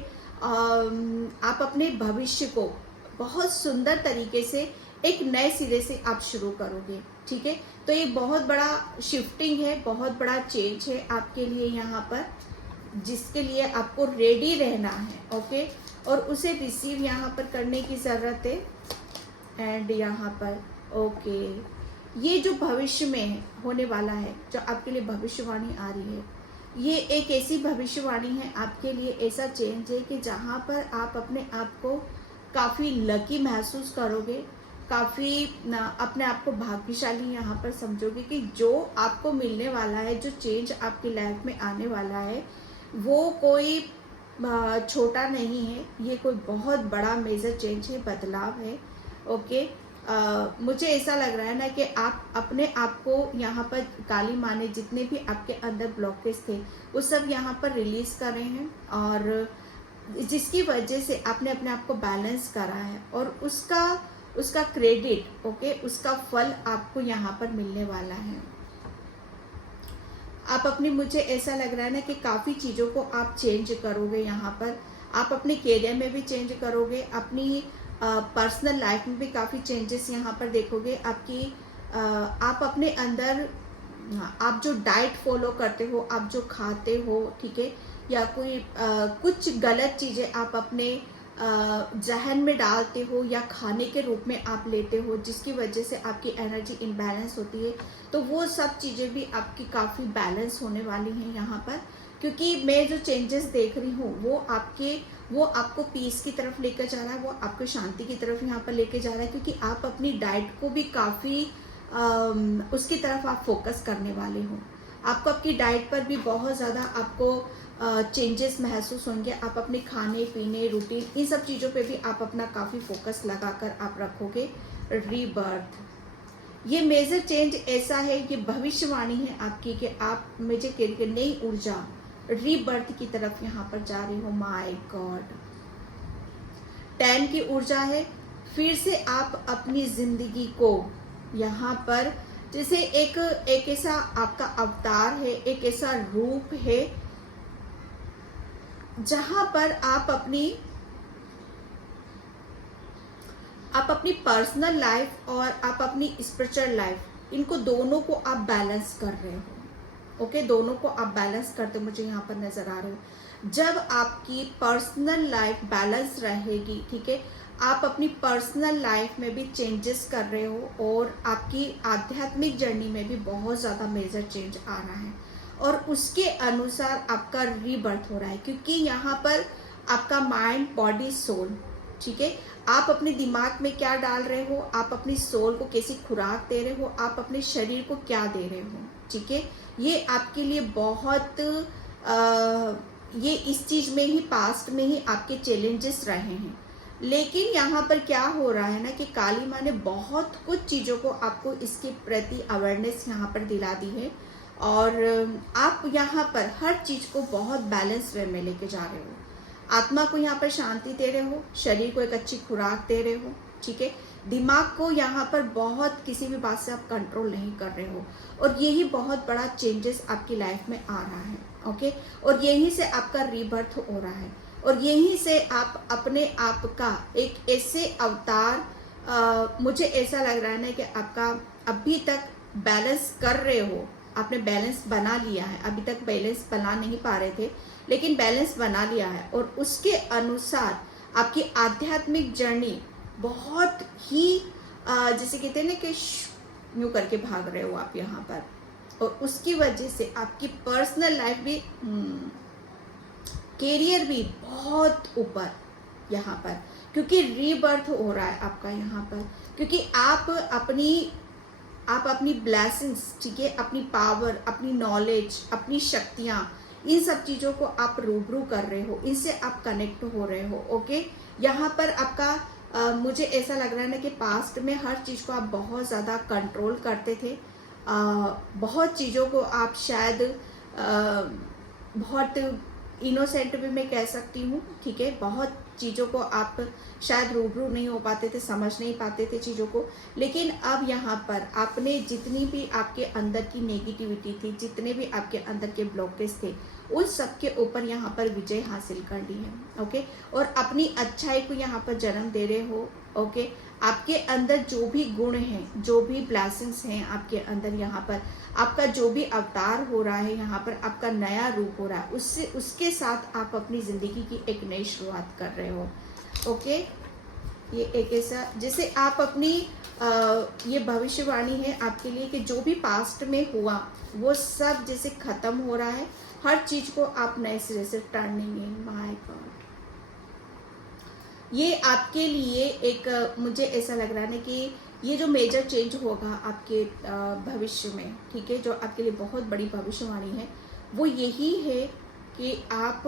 आप अपने भविष्य को बहुत सुंदर तरीके से एक नए सिरे से आप शुरू करोगे। ठीक है, तो ये बहुत बड़ा शिफ्टिंग है, बहुत बड़ा चेंज है आपके लिए यहाँ पर, जिसके लिए आपको रेडी रहना है। ओके, और उसे रिसीव यहाँ पर करने की ज़रूरत है। एंड यहाँ पर ओके, ये जो भविष्य में होने वाला है, जो आपके लिए भविष्यवाणी आ रही है, ये एक ऐसी भविष्यवाणी है आपके लिए, ऐसा चेंज है कि जहाँ पर आप अपने आप को काफ़ी लकी महसूस करोगे, काफ़ी अपने आप को भाग्यशाली यहाँ पर समझोगे कि जो आपको मिलने वाला है, जो चेंज आपकी लाइफ में आने वाला है, वो कोई छोटा नहीं है, ये कोई बहुत बड़ा मेजर चेंज है, बदलाव है। ओके, मुझे ऐसा लग रहा है ना कि आप अपने आप को यहाँ पर काली माँ ने जितने भी आपके अंदर ब्लॉकेज थे वो सब यहाँ पर रिलीज कर रहे हैं, और जिसकी वजह से आपने अपने आप को बैलेंस करा है, और उसका क्रेडिट, ओके, उसका फल आपको यहाँ पर मिलने वाला है। आप अपनी, मुझे ऐसा लग रहा है ना कि काफ़ी चीज़ों को आप चेंज करोगे यहाँ पर, आप अपने कैरियर में भी चेंज करोगे, अपनी पर्सनल लाइफ में भी काफ़ी चेंजेस यहाँ पर देखोगे। आप अपने अंदर, आप जो डाइट फॉलो करते हो, आप जो खाते हो, ठीक है, या कोई कुछ गलत चीज़ें आप अपने जहन में डालते हो या खाने के रूप में आप लेते हो, जिसकी वजह से आपकी एनर्जी इनबैलेंस होती है, तो वो सब चीज़ें भी आपकी काफ़ी बैलेंस होने वाली हैं यहाँ पर, क्योंकि मैं जो चेंजेस देख रही हूँ वो आपको पीस की तरफ लेकर जा रहा है, वो आपको शांति की तरफ यहाँ पर लेकर जा रहा है, क्योंकि आप अपनी डाइट को भी काफ़ी उसकी तरफ आप फोकस करने वाले हो। आपको आपकी डाइट पर भी बहुत ज़्यादा आपको चेंजेस महसूस होंगे। आप अपने खाने पीने, रूटीन, इन सब चीज़ों पे भी आप अपना काफ़ी फोकस लगाकर आप रखोगे। रीबर्थ, ये मेजर चेंज ऐसा है, ये भविष्यवाणी है आपकी कि आप मुझे कह नई ऊर्जा रीबर्थ की तरफ यहाँ पर जा रही हो। माय गॉड, 10 की ऊर्जा है। फिर से आप अपनी जिंदगी को यहाँ पर जैसे एक ऐसा आपका अवतार है, एक ऐसा रूप है जहां पर आप अपनी पर्सनल लाइफ और आप अपनी स्पिरिचुअल लाइफ, इनको दोनों को आप बैलेंस कर रहे हो। ओके, दोनों को आप बैलेंस करते मुझे यहाँ पर नजर आ रहे हो। जब आपकी पर्सनल लाइफ बैलेंस रहेगी, ठीक है, आप अपनी पर्सनल लाइफ में भी चेंजेस कर रहे हो और आपकी आध्यात्मिक जर्नी में भी बहुत ज़्यादा मेजर चेंज आ रहा है और उसके अनुसार आपका रीबर्थ हो रहा है, क्योंकि यहाँ पर आपका माइंड, बॉडी, सोल, ठीक है, आप अपने दिमाग में क्या डाल रहे हो, आप अपनी सोल को कैसी खुराक दे रहे हो, आप अपने शरीर को क्या दे रहे हो, ठीक है, ये आपके लिए बहुत ये इस चीज में ही, पास्ट में ही आपके चैलेंजेस रहे हैं। लेकिन यहाँ पर क्या हो रहा है ना कि काली माँ ने बहुत कुछ चीज़ों को आपको इसके प्रति अवेयरनेस यहाँ पर दिला दी है और आप यहाँ पर हर चीज़ को बहुत बैलेंस वे में लेके जा रहे हो। आत्मा को यहाँ पर शांति दे रहे हो, शरीर को एक अच्छी खुराक दे रहे हो, ठीक है, दिमाग को यहाँ पर बहुत किसी भी बात से आप कंट्रोल नहीं कर रहे हो और यही बहुत बड़ा चेंजेस आपकी लाइफ में आ रहा है। ओके, और यहीं से आपका रीबर्थ हो रहा है और यहीं से आप अपने आप का एक ऐसे अवतार, मुझे ऐसा लग रहा है ना कि आपका अभी तक बैलेंस कर रहे हो, आपने बैलेंस बना लिया है। अभी तक बैलेंस बना नहीं पा रहे थे लेकिन बैलेंस बना लिया है और उसके अनुसार आपकी आध्यात्मिक जर्नी बहुत ही जैसे कहते हैं ना कि यूं करके भाग रहे हो आप यहाँ पर, और उसकी वजह से आपकी पर्सनल लाइफ भी, कैरियर भी बहुत ऊपर यहाँ पर, क्योंकि रीबर्थ हो रहा है आपका यहाँ पर, क्योंकि आप अपनी ब्लेसिंग्स, ठीक है, अपनी पावर, अपनी नॉलेज, अपनी शक्तियाँ, इन सब चीज़ों को आप रूबरू कर रहे हो, इनसे आप कनेक्ट हो रहे हो। ओके, यहाँ पर आपका मुझे ऐसा लग रहा है ना कि पास्ट में हर चीज़ को आप बहुत ज़्यादा कंट्रोल करते थे, बहुत चीज़ों को आप शायद बहुत इनोसेंट भी मैं कह सकती हूँ, ठीक है, बहुत चीज़ों को आप शायद रूबरू नहीं हो पाते थे, समझ नहीं पाते थे चीज़ों को। लेकिन अब यहाँ पर आपने जितनी भी आपके अंदर की नेगेटिविटी थी, जितने भी आपके अंदर के ब्लॉकेज थे, उन सब के ऊपर यहाँ पर विजय हासिल कर ली है। ओके, और अपनी अच्छाई को यहाँ पर जन्म दे रहे हो। ओके, आपके अंदर जो भी गुण हैं, जो भी ब्लेसिंग्स हैं आपके अंदर, यहाँ पर आपका जो भी अवतार हो रहा है, यहाँ पर आपका नया रूप हो रहा है, उसके साथ आप अपनी ज़िंदगी की एक नई शुरुआत कर रहे हो। ओके, ये एक ऐसा जैसे आप अपनी ये भविष्यवाणी है आपके लिए कि जो भी पास्ट में हुआ वो सब जैसे ख़त्म हो रहा है, हर चीज़ को आप नए सिरे से टर्निंग इन। माय गॉड, ये आपके लिए एक मुझे ऐसा लग रहा है ना कि ये जो मेजर चेंज होगा आपके भविष्य में, ठीक है, जो आपके लिए बहुत बड़ी भविष्यवाणी है, वो यही है कि आप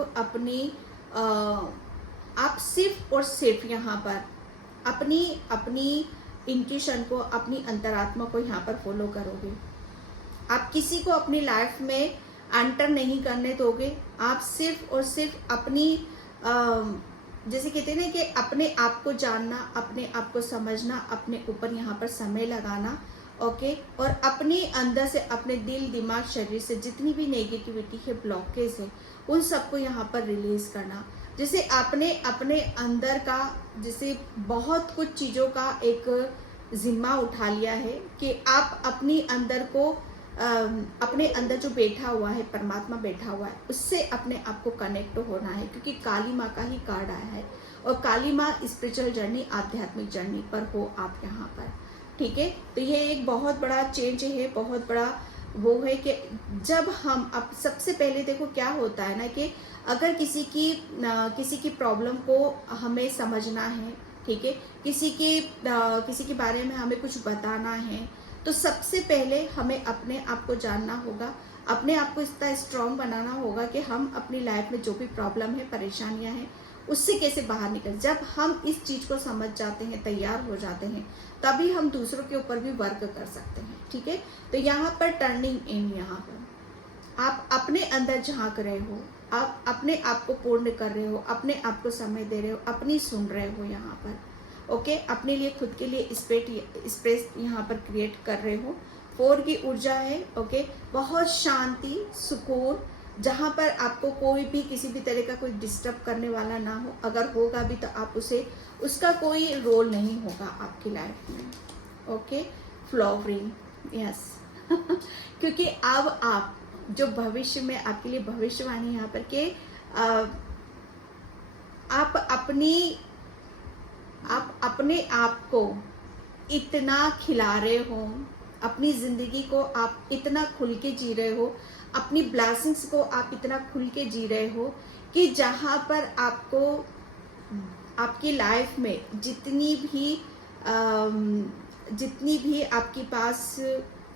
आप सिर्फ और सिर्फ यहाँ पर अपनी इंट्यूशन को, अपनी अंतरात्मा को यहाँ पर फॉलो करोगे। आप किसी को अपनी लाइफ में एंटर नहीं करने दोगे। आप सिर्फ और सिर्फ अपनी जैसे कहते हैं ना कि अपने आप को जानना, अपने आप को समझना, अपने ऊपर यहाँ पर समय लगाना। ओके, और अपने अंदर से, अपने दिल, दिमाग, शरीर से जितनी भी नेगेटिविटी है, ब्लॉकेज है, उन सबको यहाँ पर रिलीज करना। जैसे आपने अपने अंदर का जैसे बहुत कुछ चीज़ों का एक जिम्मा उठा लिया है कि आप अपनी अंदर को अपने अंदर जो बैठा हुआ है, परमात्मा बैठा हुआ है, उससे अपने आप को कनेक्ट होना है, क्योंकि काली माँ का ही कार्ड आया है और काली माँ स्पिरिचुअल जर्नी, आध्यात्मिक जर्नी पर हो आप यहाँ पर, ठीक है। तो ये एक बहुत बड़ा चेंज है, बहुत बड़ा वो है कि जब हम अब सबसे पहले देखो क्या होता है ना कि अगर किसी की प्रॉब्लम को हमें समझना है, ठीक है, किसी के बारे में हमें कुछ बताना है, तो सबसे पहले हमें अपने आप को जानना होगा, अपने आप को इतना स्ट्रॉन्ग बनाना होगा कि हम अपनी लाइफ में जो भी प्रॉब्लम है, परेशानियां हैं, उससे कैसे बाहर निकल। जब हम इस चीज़ को समझ जाते हैं, तैयार हो जाते हैं, तभी हम दूसरों के ऊपर भी वर्क कर सकते हैं, ठीक है। तो यहाँ पर टर्निंग इन, यहाँ पर आप अपने अंदर झांक रहे हो, आप अपने आप को पूर्ण कर रहे हो, अपने आप को समय दे रहे हो, अपनी सुन रहे हो यहाँ पर। ओके, अपने लिए खुद के लिए स्पेस यहाँ पर क्रिएट कर रहे हो। 4 की ऊर्जा है। ओके, बहुत शांति, सुकून, जहाँ पर आपको कोई भी किसी भी तरह का कोई डिस्टर्ब करने वाला ना हो। अगर होगा भी तो आप उसका कोई रोल नहीं होगा आपकी लाइफ में। ओके, फ्लावरिंग, यस क्योंकि अब आप जो भविष्य में आपके लिए भविष्यवाणी यहाँ पर के आप अपने आप को इतना खिला रहे हो, अपनी जिंदगी को आप इतना खुल के जी रहे हो, अपनी ब्लेसिंग्स को आप इतना खुल के जी रहे हो कि जहाँ पर आपको आपकी लाइफ में जितनी भी आपके पास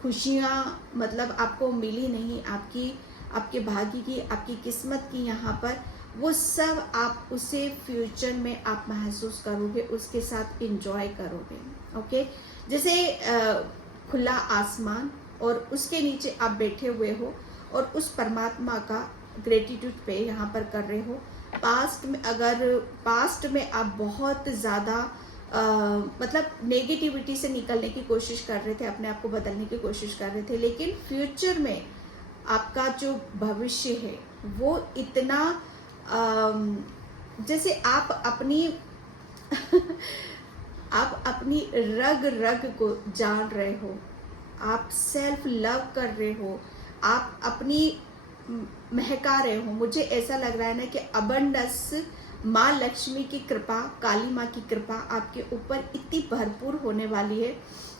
खुशियाँ मतलब आपको मिली नहीं, आपके भाग्य की, आपकी किस्मत की यहाँ पर, वो सब आप उसे फ्यूचर में आप महसूस करोगे, उसके साथ एंजॉय करोगे। ओके, जैसे खुला आसमान और उसके नीचे आप बैठे हुए हो और उस परमात्मा का ग्रेटिट्यूड पे यहाँ पर कर रहे हो। पास्ट में आप बहुत ज़्यादा मतलब नेगेटिविटी से निकलने की कोशिश कर रहे थे, अपने आप को बदलने की कोशिश कर रहे थे, लेकिन फ्यूचर में आपका जो भविष्य है वो इतना जैसे आप अपनी रग रग को जान रहे हो, आप सेल्फ लव कर रहे हो, आप अपनी महका रहे हो। मुझे ऐसा लग रहा है ना कि अबंडेंस, माँ लक्ष्मी की कृपा, काली माँ की कृपा आपके ऊपर इतनी भरपूर होने वाली है।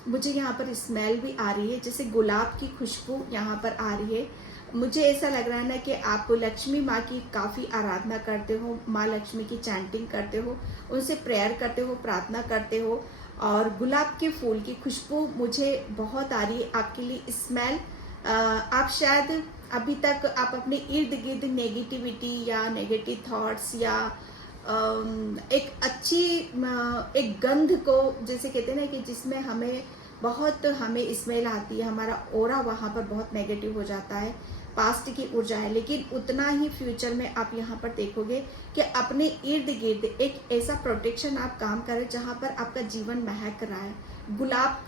मुझे यहाँ पर स्मेल भी आ रही है, जैसे गुलाब की खुशबू यहाँ पर आ रही है। मुझे ऐसा लग रहा है ना कि आप लक्ष्मी माँ की काफ़ी आराधना करते हो, माँ लक्ष्मी की चैंटिंग करते हो, उनसे प्रेयर करते हो, प्रार्थना करते हो, और गुलाब के फूल की खुशबू मुझे बहुत आ रही है आपके लिए स्मेल। आप शायद अभी तक आप अपने इर्द गिर्द नेगेटिविटी या नेगेटिव थॉट्स या एक अच्छी एक गंध को, जैसे कहते हैं ना कि जिसमें हमें स्मेल आती है, हमारा ऑरा वहाँ पर बहुत नेगेटिव हो जाता है, पास्ट की ऊर्जा है। लेकिन उतना ही फ्यूचर में आप यहाँ पर देखोगे कि अपने इर्द गिर्द एक ऐसा प्रोटेक्शन आप काम करें जहाँ पर आपका जीवन महक रहा है, गुलाब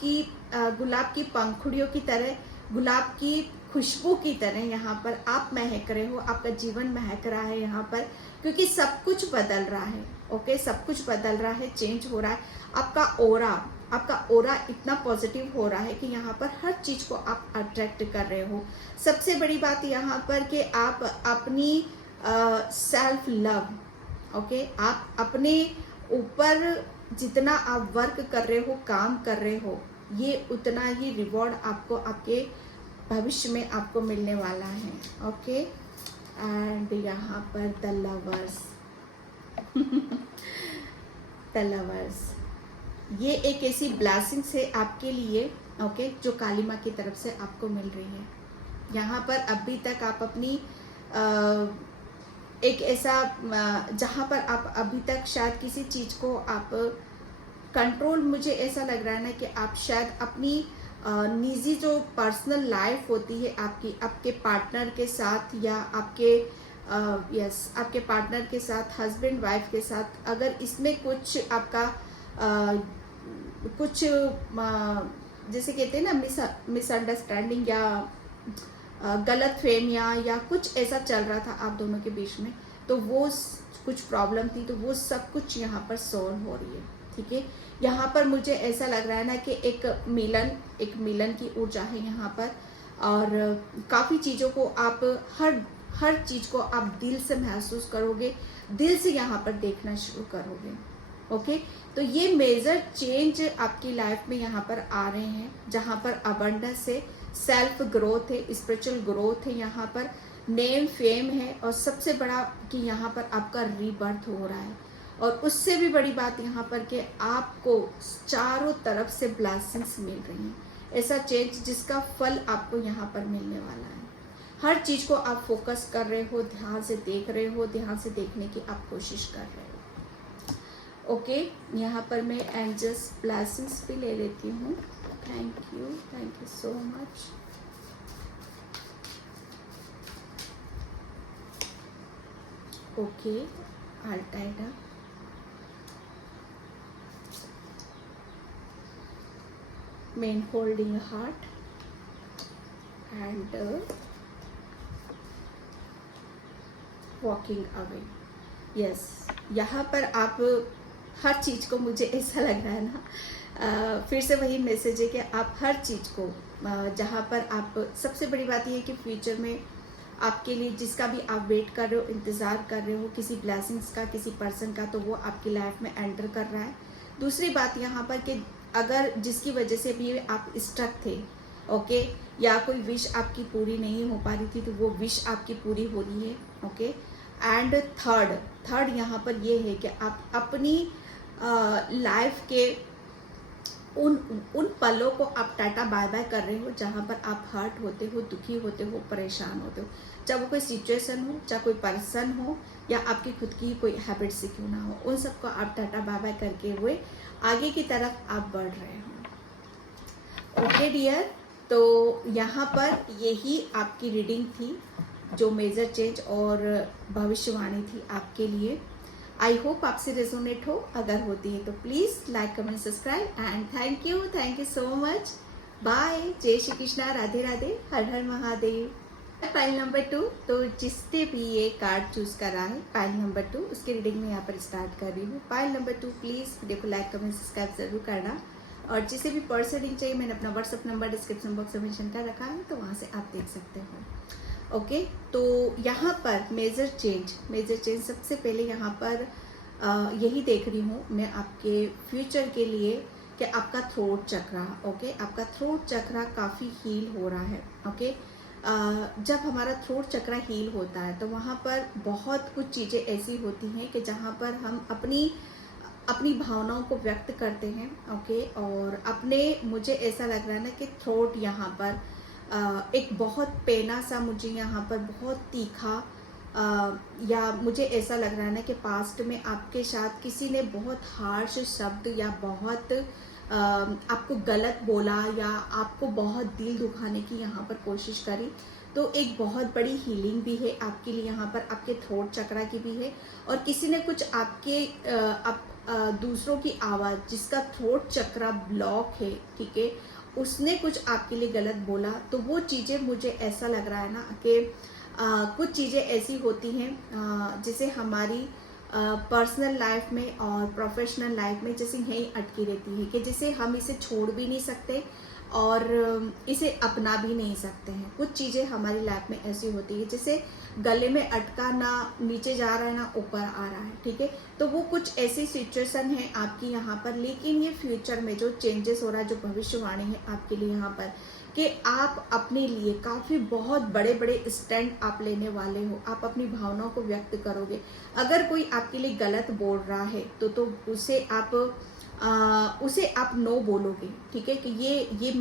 की पंखुड़ियों की तरह, गुलाब की खुशबू की तरह यहाँ पर आप महक रहे हो, आपका जीवन महक रहा है यहाँ पर, क्योंकि सब कुछ बदल रहा है। ओके, सब कुछ बदल रहा है, चेंज हो रहा है। आपका ओरा इतना पॉजिटिव हो रहा है कि यहाँ पर हर चीज़ को आप अट्रैक्ट कर रहे हो। सबसे बड़ी बात यहाँ पर कि आप अपनी सेल्फ लव, ओके, आप अपने ऊपर जितना आप वर्क कर रहे हो, काम कर रहे हो, ये उतना ही रिवॉर्ड आपको आपके भविष्य में आपको मिलने वाला है। ओके, एंड यहाँ पर द लवर्स ये एक ऐसी ब्लेसिंग्स है आपके लिए, ओके, जो काली माँ की तरफ से आपको मिल रही है। यहाँ पर अभी तक आप अपनी एक ऐसा जहाँ पर आप अभी तक शायद किसी चीज़ को आप कंट्रोल, मुझे ऐसा लग रहा है ना कि आप शायद अपनी निजी जो पर्सनल लाइफ होती है आपके पार्टनर के साथ या आपके पार्टनर के साथ, हस्बैंड वाइफ के साथ, अगर इसमें कुछ आपका कुछ जैसे कहते हैं ना मिसअंडरस्टैंडिंग या गलत फहमियाँ या कुछ ऐसा चल रहा था आप दोनों के बीच में, तो वो कुछ प्रॉब्लम थी, तो वो सब कुछ यहाँ पर सॉल्व हो रही है। ठीक है, यहाँ पर मुझे ऐसा लग रहा है ना कि एक मिलन की ऊर्जा है यहाँ पर, और काफ़ी चीज़ों को आप हर चीज़ को आप दिल से महसूस करोगे, दिल से यहाँ पर देखना शुरू करोगे। ओके, तो ये मेजर चेंज आपकी लाइफ में यहाँ पर आ रहे हैं, जहाँ पर अबंडेंस है, सेल्फ ग्रोथ है, स्पिरिचुअल ग्रोथ है, यहाँ पर नेम फेम है, और सबसे बड़ा कि यहाँ पर आपका रीबर्थ हो रहा है। और उससे भी बड़ी बात यहाँ पर कि आपको चारों तरफ से ब्लेसिंग्स मिल रही हैं, ऐसा चेंज जिसका फल आपको यहाँ पर मिलने वाला है। हर चीज़ को आप फोकस कर रहे हो, ध्यान से देख रहे हो, ध्यान से देखने की आप कोशिश कर रहे हो। ओके, यहाँ पर मैं एंजल्स ब्लेसिंग्स भी ले लेती हूँ। Thank you so much. Okay, I'll tie it up. Main holding a heart and walking away. Yes, यहाँ पर आप हर चीज़ को, मुझे ऐसा लग रहा है ना, फिर से वही मैसेज है कि आप हर चीज़ को जहाँ पर आप, सबसे बड़ी बात यह है कि फ्यूचर में आपके लिए जिसका भी आप वेट कर रहे हो, इंतज़ार कर रहे हो, किसी ब्लेसिंग्स का, किसी पर्सन का, तो वो आपकी लाइफ में एंटर कर रहा है। दूसरी बात यहाँ पर कि अगर जिसकी वजह से भी आप स्टक थे, ओके, या कोई विश आपकी पूरी नहीं हो पा रही थी, तो वो विश आपकी पूरी हो रही है, ओके। एंड थर्ड यहाँ पर ये है कि आप अपनी लाइफ के उन पलों को आप टाटा बाय बाय कर रहे हो जहाँ पर आप हर्ट होते हो, दुखी होते हो, परेशान होते हो, चाहे वो कोई सिचुएशन हो, चाहे कोई पर्सन हो, या आपकी खुद की कोई हैबिट से क्यों ना हो, उन सबको आप टाटा बाय बाय करके हुए आगे की तरफ आप बढ़ रहे हो। ओके डियर, तो यहाँ पर यही आपकी रीडिंग थी जो मेजर चेंज और भविष्यवाणी थी आपके लिए। आई होप आपसे रेजोनेट हो, अगर होती है तो please like, comment, subscribe and thank you so much. Bye, जय श्री कृष्णा, राधे राधे, हर हर महादेव। पाइल नंबर 2, तो जिसने भी ये कार्ड चूज करा है पाइल नंबर 2, उसकी रीडिंग में यहाँ पर स्टार्ट कर रही हूँ। पाइल नंबर 2, प्लीज़ वीडियो को लाइक, कमेंट, सब्सक्राइब जरूर करना। और जिसे भी पर्सनल रीडिंग चाहिए, मैंने अपना व्हाट्सअप नंबर डिस्क्रिप्शन बॉक्स में मेंशन कर रखा है, तो वहाँ से आप देख सकते हो। ओके, तो यहाँ पर मेजर चेंज सबसे पहले यहाँ पर यही देख रही हूँ मैं आपके फ्यूचर के लिए कि आपका थ्रोट चक्रा, ओके, आपका थ्रोट चक्रा काफ़ी हील हो रहा है, ओके। जब हमारा थ्रोट चक्रा हील होता है तो वहाँ पर बहुत कुछ चीज़ें ऐसी होती हैं कि जहाँ पर हम अपनी भावनाओं को व्यक्त करते हैं, ओके। और मुझे ऐसा लग रहा है ना कि थ्रोट यहाँ पर एक बहुत पेना सा, मुझे यहाँ पर बहुत तीखा, या मुझे ऐसा लग रहा है ना कि पास्ट में आपके साथ किसी ने बहुत हार्श शब्द या बहुत आपको गलत बोला या आपको बहुत दिल दुखाने की यहाँ पर कोशिश करी, तो एक बहुत बड़ी हीलिंग भी है आपके लिए, यहाँ पर आपके थ्रोट चक्रा की भी है। और किसी ने कुछ आपके दूसरों की आवाज़, जिसका थ्रोट चक्रा ब्लॉक है, ठीक है, उसने कुछ आपके लिए गलत बोला, तो वो चीज़ें, मुझे ऐसा लग रहा है ना कि कुछ चीज़ें ऐसी होती हैं जिसे हमारी पर्सनल लाइफ में और प्रोफेशनल लाइफ में जैसे यहीं अटकी रहती है, कि जिसे हम इसे छोड़ भी नहीं सकते और इसे अपना भी नहीं सकते हैं। कुछ चीज़ें हमारी लाइफ में ऐसी होती है जैसे गले में अटका, ना नीचे जा रहा है ना ऊपर आ रहा है, ठीक है। तो वो कुछ ऐसी सिचुएशन है आपकी यहाँ पर, लेकिन ये फ्यूचर में जो चेंजेस हो रहा है, जो भविष्यवाणी है आपके लिए यहाँ पर, कि आप अपने लिए काफ़ी बहुत बड़े बड़े स्टैंड आप लेने वाले हो, आप अपनी भावनाओं को व्यक्त करोगे। अगर कोई आपके लिए गलत बोल रहा है तो उसे आप नो बोलोगे, ठीक है, कि ये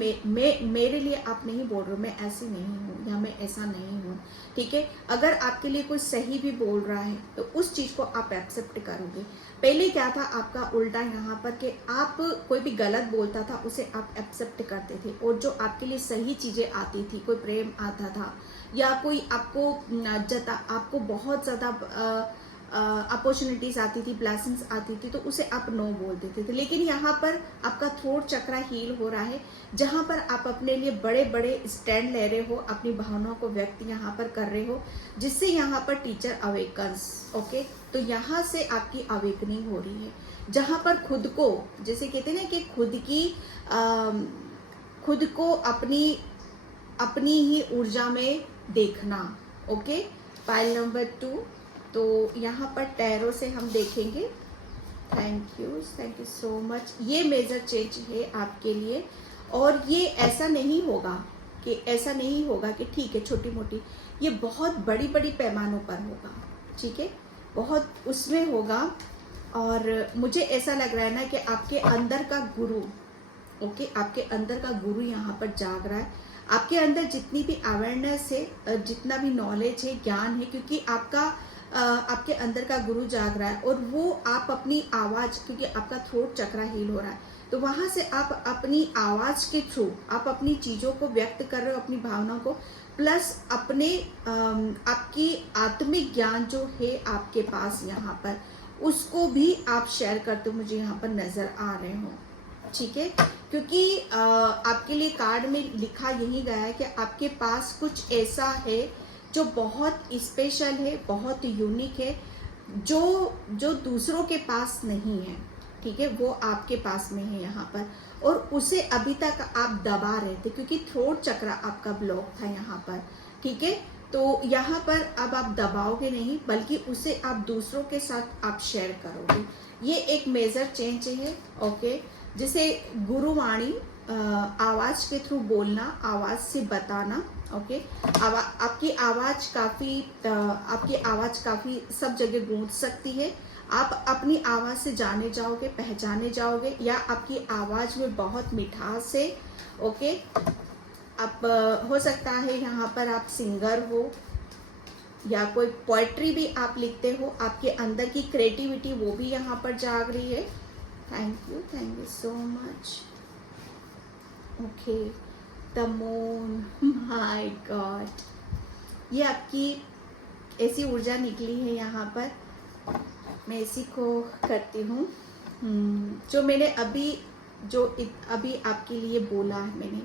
मेरे लिए आप नहीं बोल रहे हो, मैं ऐसी नहीं हूँ या मैं ऐसा नहीं हूँ, ठीक है। अगर आपके लिए कोई सही भी बोल रहा है तो उस चीज़ को आप एक्सेप्ट करोगे। पहले क्या था आपका उल्टा यहाँ पर, कि आप कोई भी गलत बोलता था उसे आप एक्सेप्ट करते थे, और जो आपके लिए सही चीज़ें आती थी, कोई प्रेम आता था या कोई आपको बहुत ज़्यादा अपॉर्चुनिटीज़ आती थी, ब्लेसिंग्स आती थी, तो उसे आप नो बोल देते थे। लेकिन यहाँ पर आपका थ्रोट चक्रा हील हो रहा है, जहाँ पर आप अपने लिए बड़े बड़े स्टैंड ले रहे हो, अपनी भावनाओं को व्यक्त यहाँ पर कर रहे हो, जिससे यहाँ पर टीचर अवेकन्स, ओके। तो यहाँ से आपकी अवेकनिंग हो रही है, जहाँ पर खुद को, जैसे कहते हैं ना कि खुद को अपनी ही ऊर्जा में देखना, ओके। पाइल नंबर 2, तो यहाँ पर टैरो से हम देखेंगे। Thank you so much. ये मेजर चेंज है आपके लिए, और ये ऐसा नहीं होगा कि ठीक है छोटी मोटी, ये बहुत बड़ी बड़ी पैमानों पर होगा, ठीक है, बहुत उसमें होगा। और मुझे ऐसा लग रहा है ना कि आपके अंदर का गुरु, ओके, आपके अंदर का गुरु यहाँ पर जाग रहा है। आपके अंदर जितनी भी अवेयरनेस है, जितना भी नॉलेज है, ज्ञान है, क्योंकि आपके अंदर का गुरु जाग रहा है, और वो आप अपनी आवाज़, क्योंकि आपका थ्रोट चक्रा हील हो रहा है, तो वहाँ से आप अपनी आवाज़ के थ्रू आप अपनी चीज़ों को व्यक्त कर रहे हो, अपनी भावनाओं को, प्लस अपने आपकी आत्मिक ज्ञान जो है आपके पास यहाँ पर, उसको भी आप शेयर करते मुझे यहाँ पर नज़र आ रहे हो, ठीक है। क्योंकि आपके लिए कार्ड में लिखा यही गया है कि आपके पास कुछ ऐसा है जो बहुत स्पेशल है, बहुत यूनिक है, जो जो दूसरों के पास नहीं है, ठीक है, वो आपके पास में है यहाँ पर। और उसे अभी तक आप दबा रहे थे क्योंकि थ्रोट चक्र आपका ब्लॉक था यहाँ पर, ठीक है। तो यहाँ पर अब आप दबाओगे नहीं, बल्कि उसे आप दूसरों के साथ आप शेयर करोगे। ये एक मेजर चेंज है, ओके। जैसे गुरुवाणी, आवाज के थ्रू बोलना, आवाज से बताना, ओके। आपकी आवाज काफी सब जगह गूंज सकती है। आप अपनी आवाज से जाने जाओगे, पहचाने जाओगे, या आपकी आवाज में बहुत मिठास है, ओके। आप हो सकता है यहाँ पर आप सिंगर हो, या कोई पोएट्री भी आप लिखते हो, आपके अंदर की क्रिएटिविटी वो भी यहाँ पर जाग रही है। Thank you so much, okay. The moon, my God, ये आपकी ऐसी ऊर्जा निकली है यहाँ पर। मैं इसी को करती हूँ, जो मैंने अभी आपके लिए बोला है मैंने,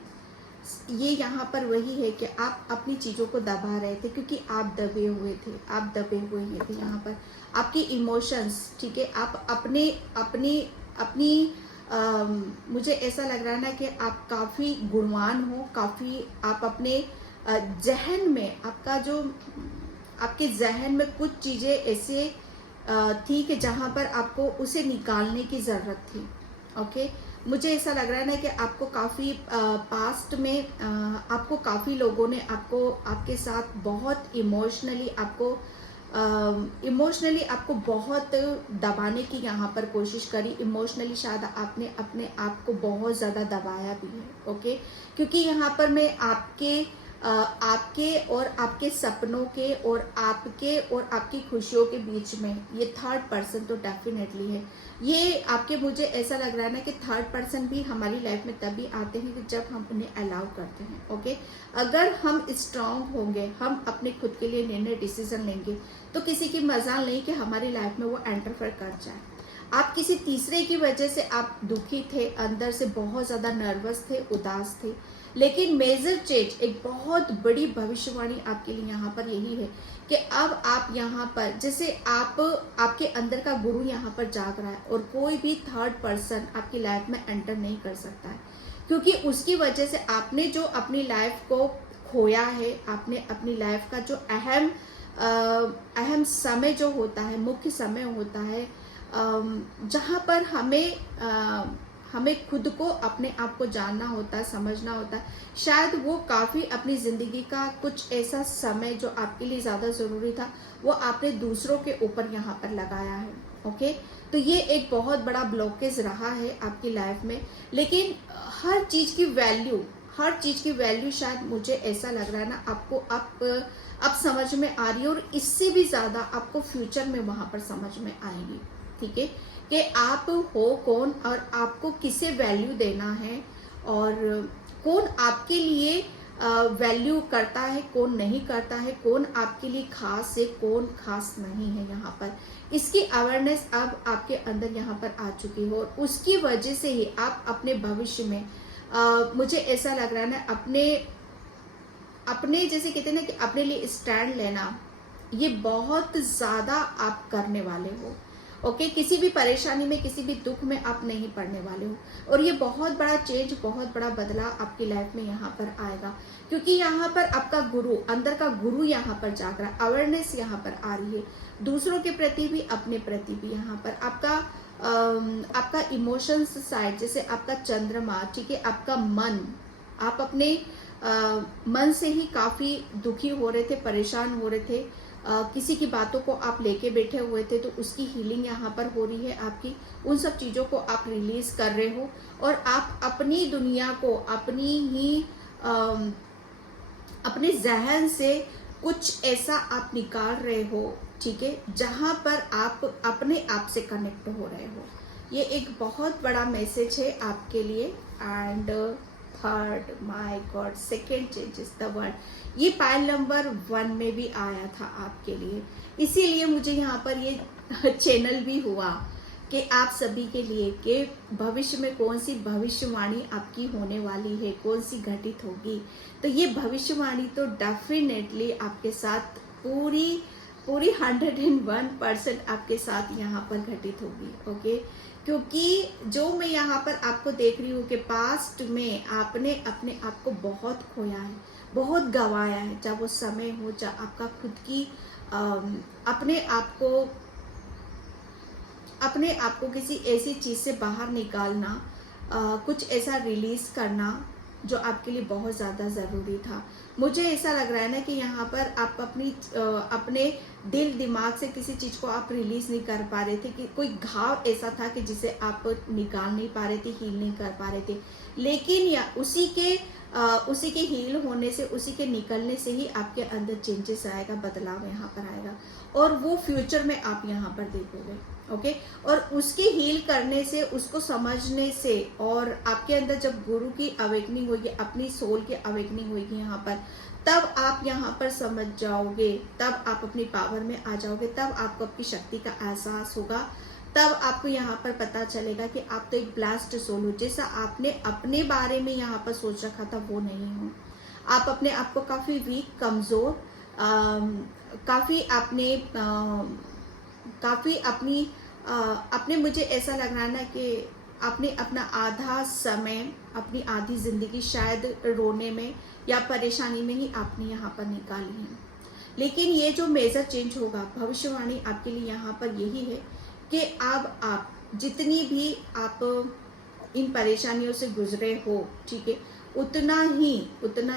ये यहाँ पर वही है कि आप अपनी चीज़ों को दबा रहे थे क्योंकि आप दबे हुए थे, आप दबे हुए थे यहाँ पर। आपकी इमोशंस, ठीक है, आप अपनी मुझे ऐसा लग रहा है ना कि आप काफ़ी गुणवान हो, काफ़ी आप अपने जहन में, आपके जहन में कुछ चीज़ें ऐसे थी कि जहाँ पर आपको उसे निकालने की ज़रूरत थी, ओके। मुझे ऐसा लग रहा है ना कि आपको काफ़ी पास्ट में आपको काफ़ी लोगों ने आपके साथ बहुत इमोशनली आपको बहुत दबाने की यहाँ पर कोशिश करी। इमोशनली शायद आपने अपने आप को बहुत ज़्यादा दबाया भी है, ओके। क्योंकि यहाँ पर मैं आपके और आपके सपनों के और आपकी खुशियों के बीच में ये थर्ड पर्सन तो डेफिनेटली है। ये आपके, मुझे ऐसा लग रहा है ना कि थर्ड पर्सन भी हमारी लाइफ में तभी आते हैं कि जब हम उन्हें अलाउ करते हैं, ओके। अगर हम स्ट्रांग होंगे, हम अपने खुद के लिए निर्णय डिसीजन लेंगे, तो किसी की मजाल नहीं कि हमारी लाइफ में वो एंटरफेयर कर जाए। आप किसी तीसरे की वजह से आप दुखी थे, अंदर से बहुत ज़्यादा नर्वस थे, उदास थे, लेकिन मेजर चेंज, एक बहुत बड़ी भविष्यवाणी आपके लिए यहाँ पर यही है कि अब आप यहाँ पर, जैसे आपके अंदर का गुरु यहाँ पर जाग रहा है, और कोई भी थर्ड पर्सन आपकी लाइफ में एंटर नहीं कर सकता है, क्योंकि उसकी वजह से आपने जो अपनी लाइफ को खोया है, आपने अपनी लाइफ का जो अहम समय जो होता है, मुख्य समय होता है, जहाँ पर हमें खुद को, अपने आप को जानना होता है, समझना होता है, शायद वो काफ़ी अपनी ज़िंदगी का कुछ ऐसा समय जो आपके लिए ज़्यादा ज़रूरी था, वो आपने दूसरों के ऊपर यहाँ पर लगाया है, ओके। तो ये एक बहुत बड़ा ब्लॉकेज रहा है आपकी लाइफ में। लेकिन हर चीज़ की वैल्यू शायद, मुझे ऐसा लग रहा है ना, आपको अब समझ में आ रही है, और इससे भी ज़्यादा आपको फ्यूचर में वहाँ पर समझ में आएगी, ठीक है, कि आप हो कौन और आपको किसे वैल्यू देना है, और कौन आपके लिए वैल्यू करता है, कौन नहीं करता है, कौन आपके लिए खास है, कौन खास नहीं है। यहाँ पर इसकी अवेयरनेस अब आपके अंदर यहाँ पर आ चुकी हो, और उसकी वजह से ही आप अपने भविष्य में, मुझे ऐसा लग रहा है ना, अपने जैसे कहते हैं ना कि अपने लिए स्टैंड लेना, ये बहुत ज़्यादा आप करने वाले हो, ओके। किसी भी परेशानी में, किसी भी दुख में आप नहीं पड़ने वाले हो, और ये बहुत बड़ा चेंज, बहुत बड़ा बदलाव आपकी लाइफ में यहाँ पर आएगा, क्योंकि यहाँ पर आपका गुरु, अंदर का गुरु यहाँ पर जाग रहा है, अवेयरनेस यहाँ पर आ रही है, दूसरों के प्रति भी, अपने प्रति भी। यहाँ पर आपका इमोशंस साइड, जैसे आपका चंद्रमा, ठीक है, आपका मन, आप अपने मन से ही काफ़ी दुखी हो रहे थे, परेशान हो रहे थे, किसी की बातों को आप लेके बैठे हुए थे, तो उसकी हीलिंग यहाँ पर हो रही है आपकी। उन सब चीज़ों को आप रिलीज कर रहे हो, और आप अपनी दुनिया को, अपने जहन से कुछ ऐसा आप निकाल रहे हो, ठीक है, जहाँ पर आप अपने आप से कनेक्ट हो रहे हो। ये एक बहुत बड़ा मैसेज है आपके लिए। And third, my God, second changes the word, ये पाइल नंबर 1 में भी आया था आपके लिए। इसीलिए मुझे यहाँ पर ये चैनल भी हुआ कि आप सभी के लिए कि भविष्य में कौन सी भविष्यवाणी आपकी होने वाली है, कौन सी घटित होगी। तो ये भविष्यवाणी तो डेफिनेटली आपके साथ पूरी 101% आपके साथ यहाँ पर घटित होगी। ओके, क्योंकि जो मैं यहाँ पर आपको देख रही हूँ कि पास्ट में आपने अपने आप को बहुत खोया है, बहुत गंवाया है, चाहे वो समय हो, चाहे आपका खुद की अपने आप को किसी ऐसी चीज़ से बाहर निकालना, कुछ ऐसा रिलीज करना जो आपके लिए बहुत ज़्यादा ज़रूरी था। मुझे ऐसा लग रहा है ना कि यहाँ पर आप अपने दिल दिमाग से किसी चीज़ को आप रिलीज़ नहीं कर पा रहे थे, कि कोई घाव ऐसा था कि जिसे आप निकाल नहीं पा रहे थे, हील नहीं कर पा रहे थे। लेकिन या उसी के हील होने से, उसी के निकलने से ही आपके अंदर चेंजेस आएगा, बदलाव यहाँ पर आएगा, और वो फ्यूचर में आप यहाँ पर देखोगे। ओके, और उसके हील करने से, उसको समझने से, और आपके अंदर जब गुरु की अवेकनिंग होगी, अपनी सोल की अवेकनिंग होगी यहाँ पर, तब आप यहाँ पर समझ जाओगे, तब आप अपनी पावर में आ जाओगे, तब आपको अपनी शक्ति का एहसास होगा, तब आपको यहाँ पर पता चलेगा कि आप तो एक ब्लास्ट सोल हो। जैसा आपने अपने बारे में यहाँ पर सोच रखा था वो नहीं हो। आप अपने आप को काफ़ी वीक, कमज़ोर, काफ़ी अपने मुझे ऐसा लग रहा है ना कि आपने अपना आधा समय, अपनी आधी ज़िंदगी शायद रोने में या परेशानी में ही आपने यहाँ पर निकाली है। लेकिन ये जो मेजर चेंज होगा, भविष्यवाणी आपके लिए यहाँ पर यही है कि अब आप जितनी भी आप इन परेशानियों से गुजरे हो, ठीक है, उतना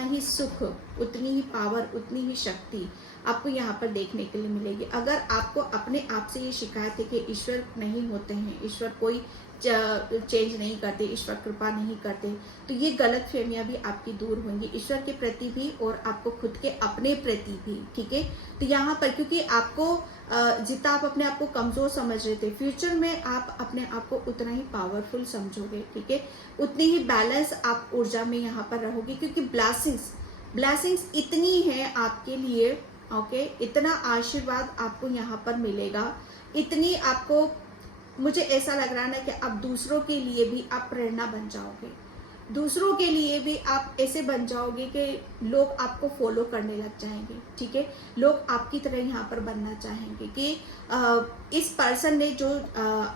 ही सुख, उतनी ही पावर, उतनी ही शक्ति आपको यहाँ पर देखने के लिए मिलेगी। अगर आपको अपने आप से ये शिकायत है कि ईश्वर नहीं होते हैं, ईश्वर कोई चेंज नहीं करते, ईश्वर कृपा नहीं करते, तो ये गलत फहमियाँ भी आपकी दूर होंगी, ईश्वर के प्रति भी और आपको खुद के अपने प्रति भी। ठीक है, तो यहाँ पर क्योंकि आपको जितना आप अपने आप को कमज़ोर समझ रहे थे, फ्यूचर में आप अपने आप को उतना ही पावरफुल समझोगे। ठीक है, उतनी ही बैलेंस आप ऊर्जा में यहाँ पर रहोगे, क्योंकि ब्लेसिंग्स इतनी है आपके लिए। ओके, इतना आशीर्वाद आपको यहाँ पर मिलेगा, इतनी आपको, मुझे ऐसा लग रहा है ना कि आप दूसरों के लिए भी आप प्रेरणा बन जाओगे, दूसरों के लिए भी आप ऐसे बन जाओगे कि लोग आपको फॉलो करने लग जाएंगे। ठीक है, लोग आपकी तरह यहाँ पर बनना चाहेंगे कि इस पर्सन ने जो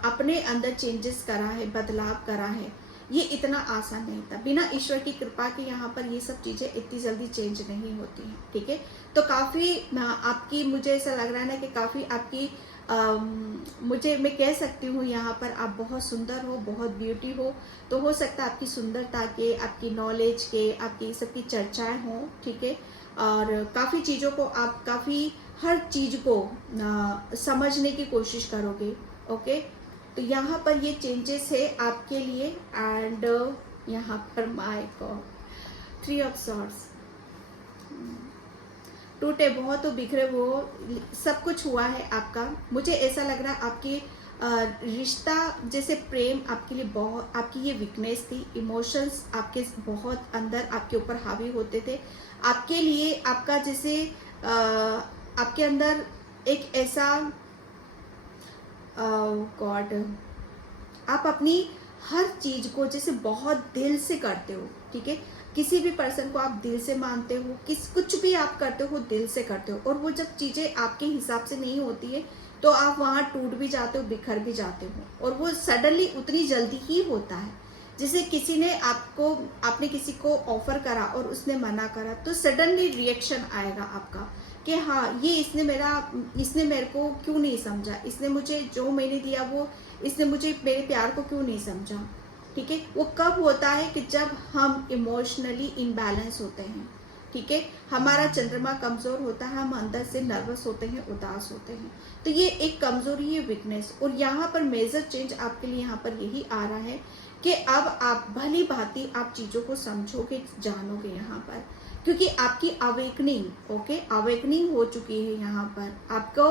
अपने अंदर चेंजेस करा है, बदलाव करा है, ये इतना आसान नहीं था। बिना ईश्वर की कृपा के यहाँ पर ये सब चीज़ें इतनी जल्दी चेंज नहीं होती हैं। ठीक है, तो काफ़ी आपकी, मुझे ऐसा लग रहा है ना कि काफ़ी आपकी मैं कह सकती हूँ यहाँ पर आप बहुत सुंदर हो, बहुत ब्यूटी हो। तो हो सकता है आपकी सुंदरता के, आपकी नॉलेज के, आपकी सबकी चर्चाएं हों। ठीक है, और काफ़ी चीज़ों को आप हर चीज़ को समझने की कोशिश करोगे। ओके, तो यहाँ पर ये चेंजेस है आपके लिए। एंड यहाँ पर माय गॉड, 3 ऑफ सॉर्ड्स, टूटे बहुत तो बिखरे वो सब कुछ हुआ है आपका। मुझे ऐसा लग रहा है आपकी रिश्ता जैसे प्रेम आपके लिए बहुत, आपकी ये वीकनेस थी, इमोशंस आपके बहुत अंदर आपके ऊपर हावी होते थे। आपके लिए आपका जैसे आपके अंदर एक ऐसा गॉड, आप अपनी हर चीज को जैसे बहुत दिल से करते हो। ठीक है, किसी भी पर्सन को आप दिल से मानते हो, कुछ भी आप करते हो दिल से करते हो, और वो जब चीजें आपके हिसाब से नहीं होती है तो आप वहाँ टूट भी जाते हो, बिखर भी जाते हो, और वो सडनली उतनी जल्दी ही होता है। जैसे आपने किसी को ऑफर करा और उसने मना करा, तो सडनली रिएक्शन आएगा आपका कि हाँ, इसने मेरे को क्यों नहीं समझा, इसने मुझे जो मैंने दिया वो, इसने मुझे मेरे प्यार को क्यों नहीं समझा। ठीक है, वो कब होता है कि जब हम इमोशनली इम्बैलेंस होते हैं। ठीक है, हमारा चंद्रमा कमजोर होता है, हम अंदर से नर्वस होते हैं, उदास होते हैं, तो ये एक कमजोरी है, वीकनेस। और यहाँ पर मेजर चेंज आपके लिए यहाँ पर यही आ रहा है कि अब आप भली भांति आप चीजों को समझोगे, जानोगे यहाँ पर, क्योंकि आपकी अवेकनिंग हो चुकी है। यहाँ पर आपको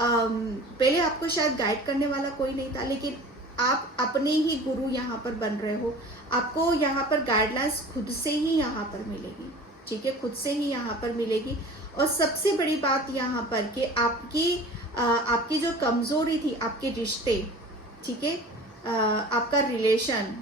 पहले आपको शायद गाइड करने वाला कोई नहीं था, लेकिन आप अपने ही गुरु यहाँ पर बन रहे हो। आपको यहाँ पर गाइडलाइंस खुद से ही यहाँ पर मिलेगी, ठीक है, खुद से ही यहाँ पर मिलेगी। और सबसे बड़ी बात यहाँ पर कि आपकी जो कमज़ोरी थी, आपके रिश्ते, ठीक है, आपका रिलेशन,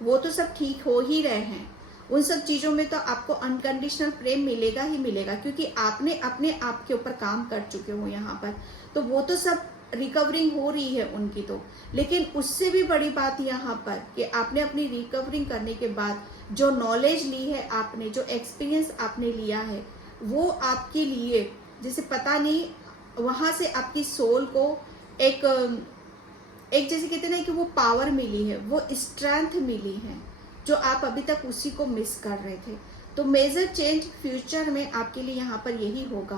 वो तो सब ठीक हो ही रहे हैं। उन सब चीज़ों में तो आपको अनकंडीशनल प्रेम मिलेगा ही मिलेगा, क्योंकि आपने अपने आप के ऊपर काम कर चुके हो यहाँ पर, तो वो तो सब रिकवरिंग हो रही है उनकी तो। लेकिन उससे भी बड़ी बात यहाँ पर कि आपने अपनी रिकवरिंग करने के बाद जो नॉलेज ली है आपने, जो एक्सपीरियंस आपने लिया है, वो आपके लिए जैसे पता नहीं, वहाँ से आपकी सोल को एक जैसे कहते हैं ना कि वो पावर मिली है, वो स्ट्रेंथ मिली है, जो आप अभी तक उसी को मिस कर रहे थे। तो मेजर चेंज फ्यूचर में आपके लिए यहाँ पर यही होगा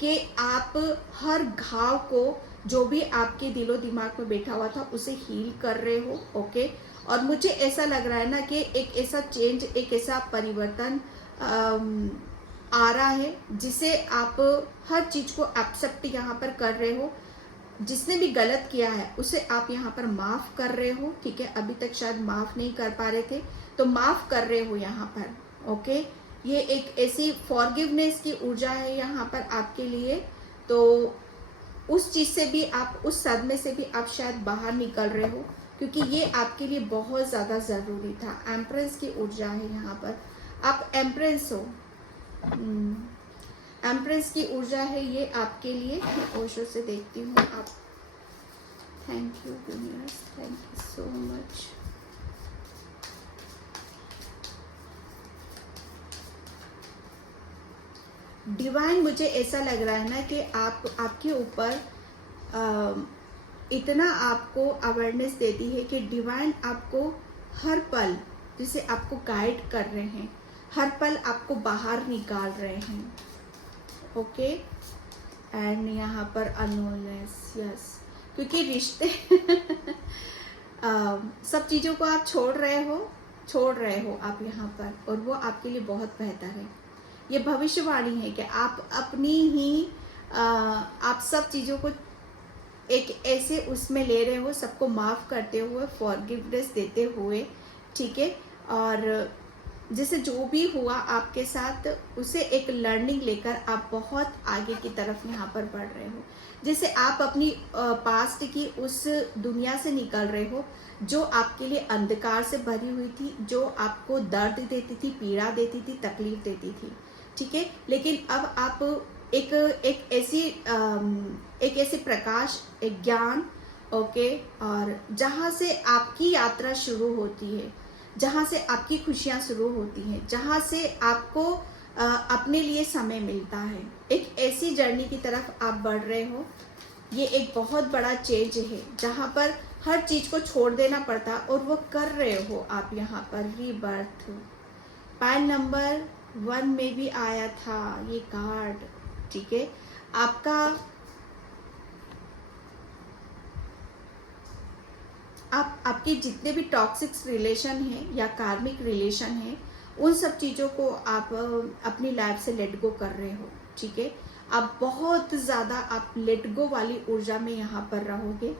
कि आप हर घाव को, जो भी आपके दिलो दिमाग में बैठा हुआ था, उसे हील कर रहे हो, ओके। और मुझे ऐसा लग रहा है ना कि एक ऐसा चेंज, एक ऐसा परिवर्तन आ रहा है जिसे आप हर चीज़ को एक्सेप्ट यहाँ पर कर रहे हो। जिसने भी गलत किया है उसे आप यहाँ पर माफ़ कर रहे हो, ठीक है। अभी तक शायद माफ़ नहीं कर पा रहे थे, तो माफ़ कर रहे हो यहाँ पर, ओके। ये एक ऐसी फॉरगिवनेस की ऊर्जा है यहाँ पर आपके लिए। तो उस चीज़ से भी आप, उस सदमे से भी आप शायद बाहर निकल रहे हो, क्योंकि ये आपके लिए बहुत ज़्यादा ज़रूरी था। एम्प्रेस की ऊर्जा है यहाँ पर, आप एम्प्रेस हो। एम्प्रेस की ऊर्जा है ये आपके लिए। ओशो से देखती हूँ आप। Thank you universe, thank you so much. Divine, मुझे ऐसा लग रहा है ना कि आपके ऊपर इतना आपको अवेयरनेस देती है कि डिवाइन आपको हर पल, जिसे आपको गाइड कर रहे हैं, हर पल आपको बाहर निकाल रहे हैं, ओके। एंड यहाँ पर अनोनेस, यस, क्योंकि रिश्ते सब चीज़ों को आप छोड़ रहे हो आप यहाँ पर, और वो आपके लिए बहुत बेहतर है। ये भविष्यवाणी है कि आप अपनी ही आप सब चीज़ों को एक ऐसे उसमें ले रहे हो, सबको माफ़ करते हुए, फॉरगिवनेस देते हुए, ठीक है। और जैसे जो भी हुआ आपके साथ, उसे एक लर्निंग लेकर आप बहुत आगे की तरफ यहाँ पर बढ़ रहे हो। जैसे आप अपनी पास्ट की उस दुनिया से निकल रहे हो जो आपके लिए अंधकार से भरी हुई थी, जो आपको दर्द देती थी, पीड़ा देती थी, तकलीफ देती थी, ठीक है। लेकिन अब आप एक ऐसी प्रकाश, एक ज्ञान, ओके, और जहाँ से आपकी यात्रा शुरू होती है, जहाँ से आपकी खुशियाँ शुरू होती हैं, जहाँ से आपको अपने लिए समय मिलता है, एक ऐसी जर्नी की तरफ आप बढ़ रहे हो। ये एक बहुत बड़ा चेंज है जहाँ पर हर चीज़ को छोड़ देना पड़ता, और वो कर रहे हो आप यहाँ पर। रीबर्थ पाइल नंबर 1 में भी आया था ये कार्ड, ठीक है। आपके जितने भी टॉक्सिक रिलेशन हैं या कार्मिक रिलेशन हैं, उन सब चीज़ों को आप अपनी लाइफ से लेट गो कर रहे हो, ठीक है। आप बहुत ज़्यादा आप लेट गो वाली ऊर्जा में यहाँ पर रहोगे,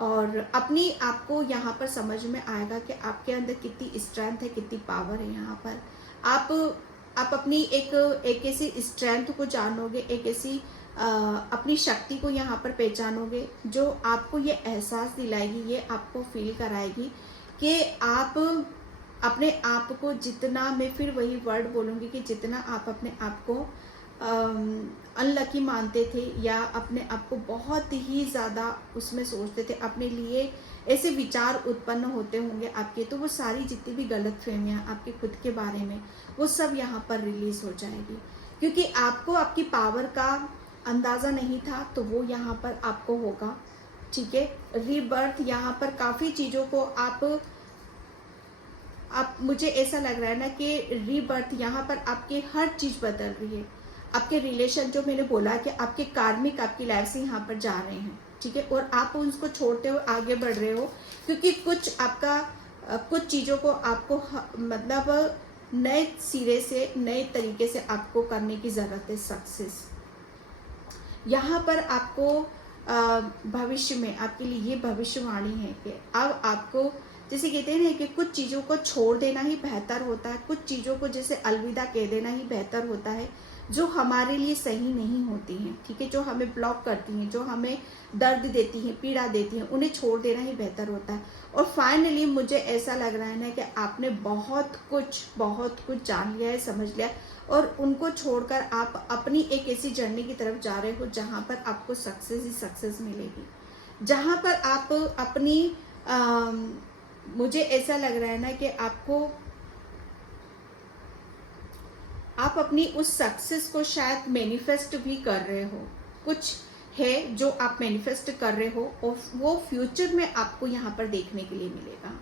और अपनी आपको यहाँ पर समझ में आएगा कि आपके अंदर कितनी स्ट्रेंथ है, कितनी पावर है यहाँ पर। आप अपनी एक ऐसी स्ट्रेंथ को जानोगे, एक ऐसी अपनी शक्ति को यहाँ पर पहचानोगे, जो आपको ये एहसास दिलाएगी, ये आपको फील कराएगी कि आप अपने आप को जितना, मैं फिर वही वर्ड बोलूँगी कि जितना आप अपने आप को अनलकी मानते थे, या अपने आप को बहुत ही ज़्यादा उसमें सोचते थे, अपने लिए ऐसे विचार उत्पन्न होते होंगे आपके, तो वो सारी जितनी भी गलतफहमियाँ आपके खुद के बारे में, वो सब यहाँ पर रिलीज़ हो जाएगी, क्योंकि आपको आपकी पावर का अंदाज़ा नहीं था, तो वो यहाँ पर आपको होगा, ठीक है। रीबर्थ यहाँ पर काफ़ी चीज़ों को आप मुझे ऐसा लग रहा है ना कि रीबर्थ यहाँ पर आपकी हर चीज़ बदल रही है। आपके रिलेशन, जो मैंने बोला कि आपके कार्मिक आपकी लाइफ से यहाँ पर जा रहे हैं, ठीक है, और आप उसको छोड़ते हुए आगे बढ़ रहे हो, क्योंकि कुछ चीज़ों को आपको मतलब नए सिरे से, नए तरीके से आपको करने की ज़रूरत है। सक्सेस यहाँ पर आपको भविष्य में आपके लिए ये भविष्यवाणी है कि अब आपको, जैसे कहते हैं ना कि कुछ चीज़ों को छोड़ देना ही बेहतर होता है, कुछ चीज़ों को जैसे अलविदा कह देना ही बेहतर होता है, जो हमारे लिए सही नहीं होती हैं, ठीक है, जो हमें ब्लॉक करती हैं, जो हमें दर्द देती हैं, पीड़ा देती हैं, उन्हें छोड़ देना ही बेहतर होता है। और फाइनली मुझे ऐसा लग रहा है ना कि आपने बहुत कुछ जान लिया है, समझ लिया, और उनको छोड़कर आप अपनी एक ऐसी जर्नी की तरफ जा रहे हो जहाँ पर आपको सक्सेस ही सक्सेस मिलेगी, जहाँ पर आप अपनी मुझे ऐसा लग रहा है ना कि आप अपनी उस सक्सेस को शायद मैनिफेस्ट भी कर रहे हो, कुछ है जो आप मैनिफेस्ट कर रहे हो और वो फ्यूचर में आपको यहाँ पर देखने के लिए मिलेगा,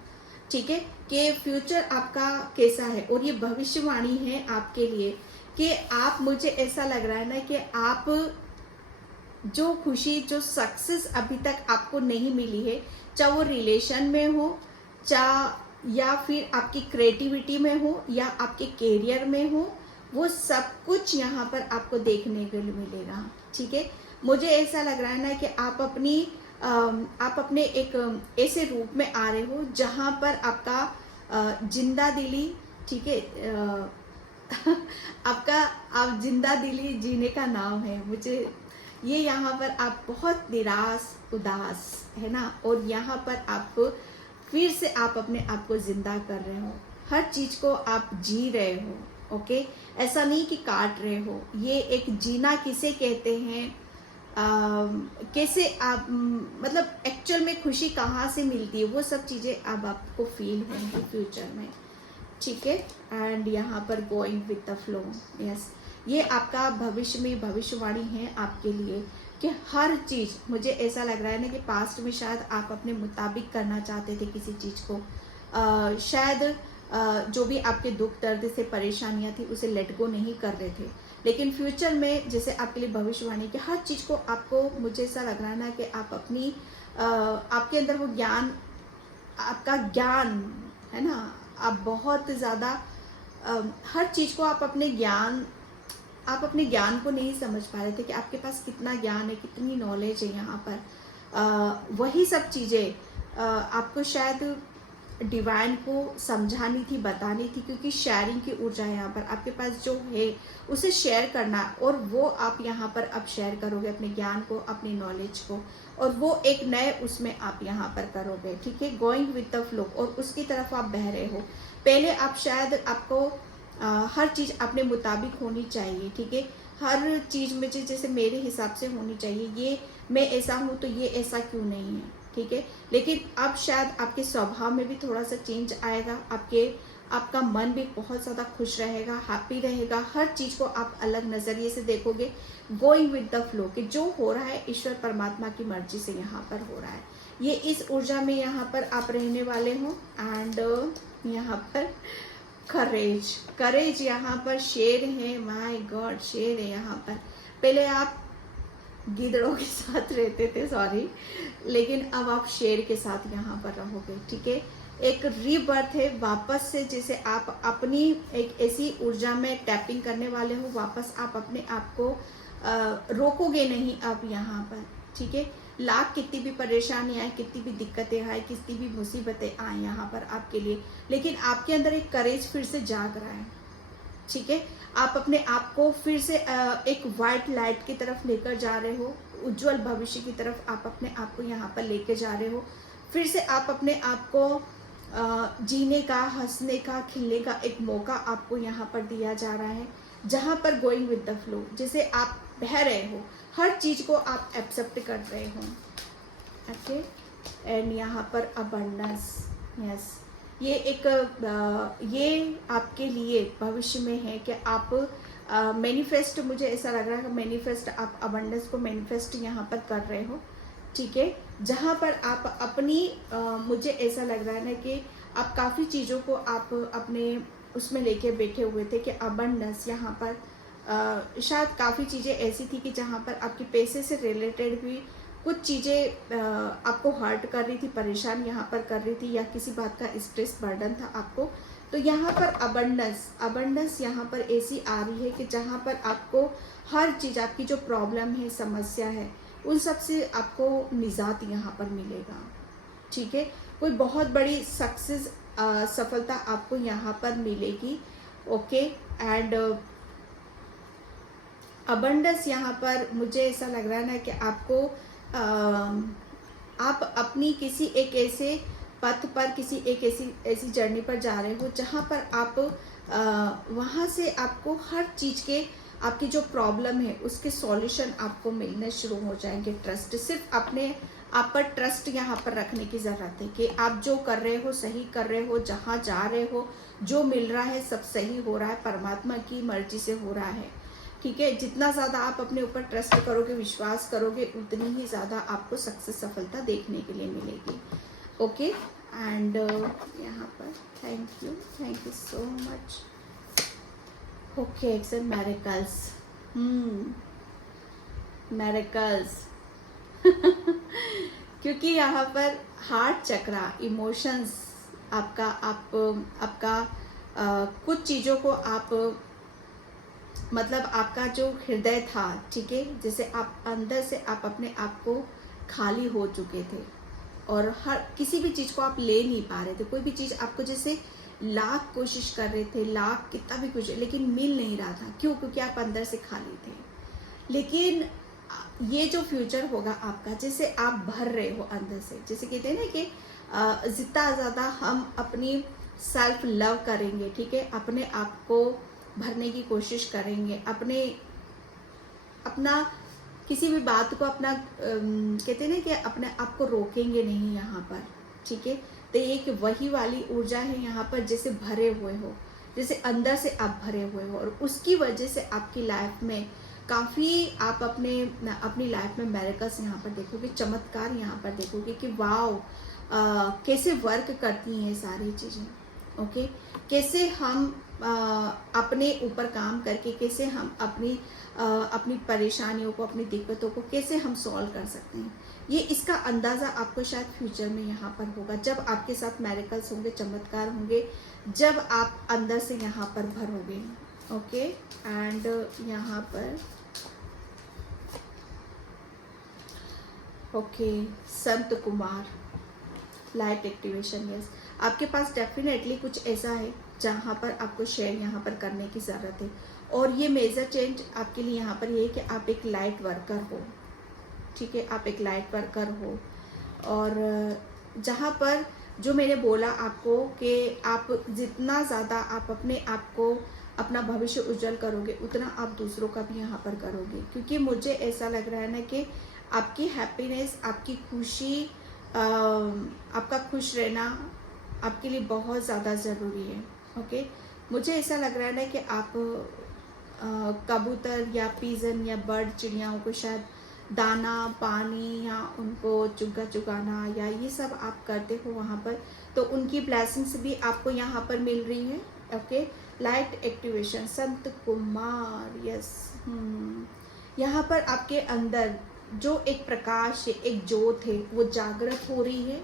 ठीक है, कि फ्यूचर आपका कैसा है। और ये भविष्यवाणी है आपके लिए कि आप, मुझे ऐसा लग रहा है ना कि आप जो खुशी, जो सक्सेस अभी तक आपको नहीं मिली है, चाहे वो रिलेशन में हो, चाहे या फिर आपकी क्रिएटिविटी में हो, या आपके कैरियर में हो, वो सब कुछ यहाँ पर आपको देखने के लिए मिलेगा, ठीक है। मुझे ऐसा लग रहा है ना कि आप अपने एक ऐसे रूप में आ रहे हो जहाँ पर आपका जिंदा दिली, ठीक है, आप जिंदा दिली जीने का नाम है। मुझे ये यहाँ पर आप बहुत निराश, उदास है ना, और यहाँ पर आप फिर से आप अपने आप को जिंदा कर रहे हो, हर चीज को आप जी रहे हो, ओके, ऐसा नहीं कि काट रहे हो। ये एक जीना किसे कहते हैं, कैसे आप मतलब एक्चुअल में खुशी कहाँ से मिलती है, वो सब चीज़ें अब आपको फील होंगी फ्यूचर में, ठीक है। एंड यहाँ पर going with the flow, yes, ये आपका भविष्य में भविष्यवाणी है आपके लिए कि हर चीज़, मुझे ऐसा लग रहा है ना कि पास्ट में शायद आप अपने मुताबिक करना चाहते थे किसी चीज़ को, शायद जो भी आपके दुख दर्द से परेशानियां थी उसे लेट गो नहीं कर रहे थे, लेकिन फ्यूचर में जैसे आपके लिए भविष्यवाणी कि हर चीज़ को आपको, मुझे ऐसा लग रहा है ना कि आप अपनी आपके अंदर वो ज्ञान, आपका ज्ञान है ना, आप बहुत ज़्यादा हर चीज़ को आप अपने ज्ञान को नहीं समझ पा रहे थे कि आपके पास कितना ज्ञान है, कितनी नॉलेज है यहाँ पर। वही सब चीज़ें आपको शायद डिवाइन को समझानी थी, बतानी थी, क्योंकि शेयरिंग की ऊर्जा है यहाँ पर। आपके पास जो है उसे शेयर करना, और वो आप यहाँ पर अब शेयर करोगे अपने ज्ञान को, अपनी नॉलेज को, और वो एक नए उसमें आप यहाँ पर करोगे, ठीक है, गोइंग विद द फ्लो, और उसकी तरफ आप बह रहे हो। पहले आप शायद आपको हर चीज़ अपने मुताबिक होनी चाहिए, ठीक है, हर चीज़ में जैसे मेरे हिसाब से होनी चाहिए, ये मैं ऐसा हूँ तो ये ऐसा क्यों नहीं है, ठीक है। लेकिन अब शायद आपके स्वभाव में भी थोड़ा सा चेंज आएगा, आपका मन भी बहुत ज़्यादा खुश रहेगा, हैप्पी रहेगा, हर चीज़ को आप अलग नज़रिए से देखोगे, गोइंग विद द फ्लो, कि जो हो रहा है ईश्वर परमात्मा की मर्जी से यहाँ पर हो रहा है। ये इस ऊर्जा में यहाँ पर आप रहने वाले हो। एंड यहाँ पर करेज यहाँ पर शेर है, माय गॉड, शेर है यहाँ पर। पहले आप गिदड़ों के साथ रहते थे, सॉरी, लेकिन अब आप शेर के साथ यहाँ पर रहोगे, ठीक है। एक रीबर्थ है, वापस से जैसे आप अपनी एक ऐसी ऊर्जा में टैपिंग करने वाले हो, वापस आप अपने आप को रोकोगे नहीं अब यहाँ पर, ठीक है। लाख कितनी भी परेशानी आए, कितनी भी दिक्कतें आए, कितनी भी मुसीबतें आए यहाँ पर आपके लिए, लेकिन आपके अंदर एक करेज फिर से जाग रहा है, ठीक है। आप अपने आप को फिर से एक वाइट लाइट की तरफ लेकर जा रहे हो, उज्जवल भविष्य की तरफ आप अपने आप को यहाँ पर लेके जा रहे हो। फिर से आप अपने आप को जीने का, हंसने का, खिलने का एक मौका आपको यहाँ पर दिया जा रहा है, जहाँ पर गोइंग विद द फ्लो, जैसे आप बह रहे हो, हर चीज़ को आप एक्सेप्ट कर रहे हो, ओके। एंड यहाँ पर अबंडेंस, यस, ये एक ये आपके लिए भविष्य में है कि आप मैनिफेस्ट, मुझे ऐसा लग रहा है कि मैनिफेस्ट, आप अबंडेंस को मैनिफेस्ट यहाँ पर कर रहे हो, ठीक है, जहाँ पर आप अपनी मुझे ऐसा लग रहा है ना कि आप काफ़ी चीज़ों को आप अपने उसमें लेके बैठे हुए थे कि अबंडेंस यहाँ पर शायद काफ़ी चीज़ें ऐसी थी कि जहाँ पर आपके पैसे से रिलेटेड भी कुछ चीज़ें आपको हर्ट कर रही थी, परेशान यहाँ पर कर रही थी, या किसी बात का स्ट्रेस बर्डन था आपको, तो यहाँ पर अबंडेंस यहाँ पर ऐसी आ रही है कि जहाँ पर आपको हर चीज़, आपकी जो प्रॉब्लम है, समस्या है, उन सब से आपको निजात यहाँ पर मिलेगा। ठीक है, कोई बहुत बड़ी सक्सेस सफलता आपको यहाँ पर मिलेगी। ओके, एंड अबंडेंस यहाँ पर मुझे ऐसा लग रहा है ना कि आपको आप अपनी किसी एक ऐसे पथ पर, किसी एक ऐसी जर्नी पर जा रहे हो जहाँ पर आप वहाँ से आपको हर चीज़ के, आपकी जो प्रॉब्लम है उसके सॉल्यूशन आपको मिलने शुरू हो जाएंगे। ट्रस्ट, सिर्फ अपने आप पर ट्रस्ट यहाँ पर रखने की ज़रूरत है कि आप जो कर रहे हो सही कर रहे हो, जहाँ जा रहे हो जो मिल रहा है सब सही हो रहा है, परमात्मा की मर्जी से हो रहा है। ठीक है, जितना ज़्यादा आप अपने ऊपर ट्रस्ट करोगे, विश्वास करोगे, उतनी ही ज़्यादा आपको सक्सेस, सफलता देखने के लिए मिलेगी। ओके, एंड यहाँ पर thank you so much. Okay, except miracles, miracles क्योंकि यहाँ पर हार्ट चक्रा, इमोशंस आपका कुछ चीज़ों को आप, मतलब आपका जो हृदय था, ठीक है, जैसे आप अंदर से आप अपने आप को खाली हो चुके थे और हर किसी भी चीज़ को आप ले नहीं पा रहे थे। कोई भी चीज़ आपको जैसे लाख कोशिश कर रहे थे, लाख कितना भी कुछ, लेकिन मिल नहीं रहा था। क्यों? क्योंकि आप अंदर से खाली थे। लेकिन ये जो फ्यूचर होगा आपका, जैसे आप भर रहे हो अंदर से, जैसे कहते हैं ना कि जितना ज़्यादा हम अपनी सेल्फ लव करेंगे, ठीक है, अपने आप को भरने की कोशिश करेंगे, अपना किसी भी बात को अपना कहते हैं ना कि अपने आप को रोकेंगे नहीं यहाँ पर। ठीक है, तो एक वही वाली ऊर्जा है यहाँ पर, जैसे भरे हुए हो, जैसे अंदर से आप भरे हुए हो, और उसकी वजह से आपकी लाइफ में काफ़ी आप अपनी लाइफ में मिरेकल्स यहाँ पर देखोगे, चमत्कार यहाँ पर देखोगे कि वाव कैसे वर्क करती हैं सारी चीज़ें। ओके, कैसे हम अपने ऊपर काम करके, कैसे हम अपनी परेशानियों को, अपनी दिक्कतों को कैसे हम सॉल्व कर सकते हैं। ये इसका अंदाज़ा आपको शायद फ्यूचर में यहाँ पर होगा, जब आपके साथ मिरेकल्स होंगे, चमत्कार होंगे, जब आप अंदर से यहाँ पर भरोगे। ओके, एंड यहाँ पर okay, Sant Kumar, light activation, yes, आपके पास डेफिनेटली कुछ ऐसा है जहाँ पर आपको शेयर यहाँ पर करने की ज़रूरत है। और ये मेजर चेंज आपके लिए यहाँ पर ये है कि आप एक लाइट वर्कर हो। ठीक है, आप एक लाइट वर्कर हो, और जहाँ पर जो मैंने बोला आपको कि आप जितना ज़्यादा आप अपने आप को, अपना भविष्य उज्जवल करोगे, उतना आप दूसरों का भी यहाँ पर करोगे। क्योंकि मुझे ऐसा लग रहा है ना कि आपकी हैप्पीनेस, आपकी खुशी, आपका खुश रहना आपके लिए बहुत ज़्यादा ज़रूरी है। ओके, मुझे ऐसा लग रहा है ना कि आप कबूतर या पीजन या बर्ड, चिड़ियाओं को शायद दाना, पानी या उनको चुगा चुगाना या ये सब आप करते हो वहाँ पर, तो उनकी ब्लेसिंग्स भी आपको यहाँ पर मिल रही है। Okay, light activation, Sant Kumar, yes, यहाँ पर आपके अंदर जो एक प्रकाश है, एक ज्योत है, वो जागृत हो रही है।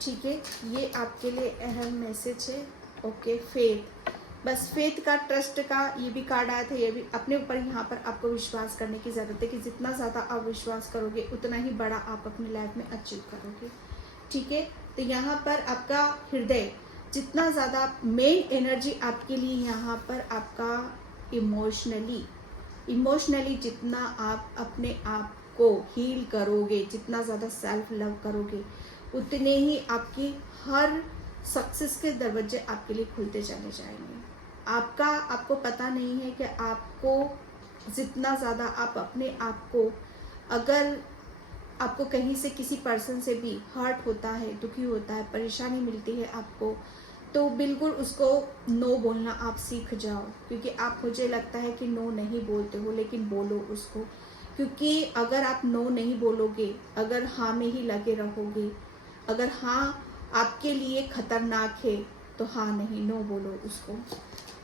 ठीक है, ये आपके लिए अहम मैसेज है। ओके, फेथ, बस फेथ का, ट्रस्ट का ये भी कार्ड आया था, ये भी अपने ऊपर यहाँ पर आपको विश्वास करने की ज़रूरत है कि जितना ज़्यादा आप विश्वास करोगे उतना ही बड़ा आप अपनी लाइफ में अचीव करोगे। ठीक है, तो यहाँ पर आपका हृदय जितना ज़्यादा, मेन एनर्जी आपके लिए यहाँ पर आपका इमोशनली जितना आप अपने आप को हील करोगे, जितना ज़्यादा सेल्फ लव करोगे, उतने ही आपकी हर सक्सेस के दरवाजे आपके लिए खुलते चले जाएंगे। आपको पता नहीं है कि आपको जितना ज़्यादा आप अपने आप को, अगर आपको कहीं से किसी पर्सन से भी हर्ट होता है, दुखी होता है, परेशानी मिलती है आपको, तो बिल्कुल उसको नो बोलना आप सीख जाओ। क्योंकि आप, मुझे लगता है कि नो नहीं बोलते हो, लेकिन बोलो उसको। क्योंकि अगर आप नो नहीं बोलोगे, अगर हाँ में ही लगे रहोगे, अगर हाँ आपके लिए खतरनाक है, तो हाँ नहीं, नो बोलो उसको।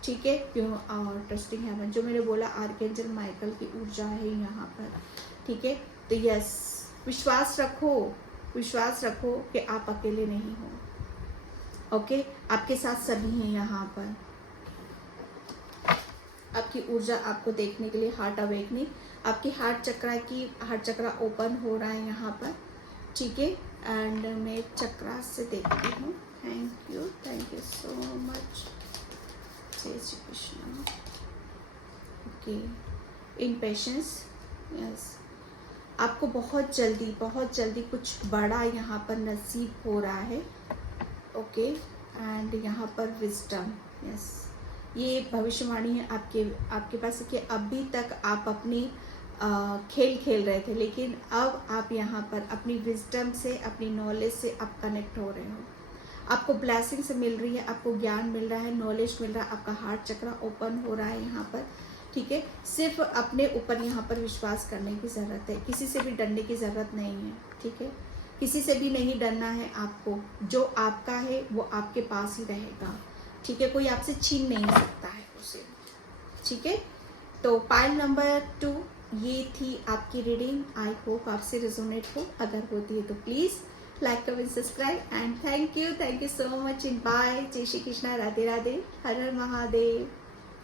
ठीक है, क्यों? और ट्रस्टिंग हेवन, जो मैंने बोला, आर्कएंजल माइकल की ऊर्जा है यहाँ पर। ठीक है, तो यस, विश्वास रखो कि आप अकेले नहीं हो। ओके, आपके साथ सभी हैं यहाँ पर। आपकी ऊर्जा आपको देखने के लिए, हार्ट अवेकनिंग आपकी हार्ट चक्रा ओपन हो रहा है यहाँ पर, ठीक है। एंड मैं चक्रा से देखती हूँ। Thank you so much. जय Shri Krishna. Okay, in patience, yes, आपको बहुत जल्दी कुछ बड़ा यहाँ पर नसीब हो रहा है। ओके, एंड यहाँ पर विजडम, यस, ये भविष्यवाणी है आपके पास कि अभी तक आप अपनी खेल खेल रहे थे, लेकिन अब आप यहाँ पर अपनी विजडम से, अपनी नॉलेज से आप कनेक्ट हो रहे हो। आपको ब्लेसिंग से मिल रही है, आपको ज्ञान मिल रहा है, नॉलेज मिल रहा है, आपका हार्ट चक्र ओपन हो रहा है यहाँ पर, ठीक है। सिर्फ अपने ऊपर यहाँ पर विश्वास करने की ज़रूरत है, किसी से भी डरने की ज़रूरत नहीं है, ठीक है। किसी से भी नहीं डरना है आपको, जो आपका है वो आपके पास ही रहेगा, ठीक है। कोई आपसे छीन नहीं सकता है उसे, ठीक है। तो पाइल नंबर 2 ये थी आपकी रीडिंग। आई होप आपसे रेजोनेट हो, अगर होती है तो please like, comment, subscribe and thank you so much in by. जय श्री कृष्णा, राधे राधे, हर हर महादेव।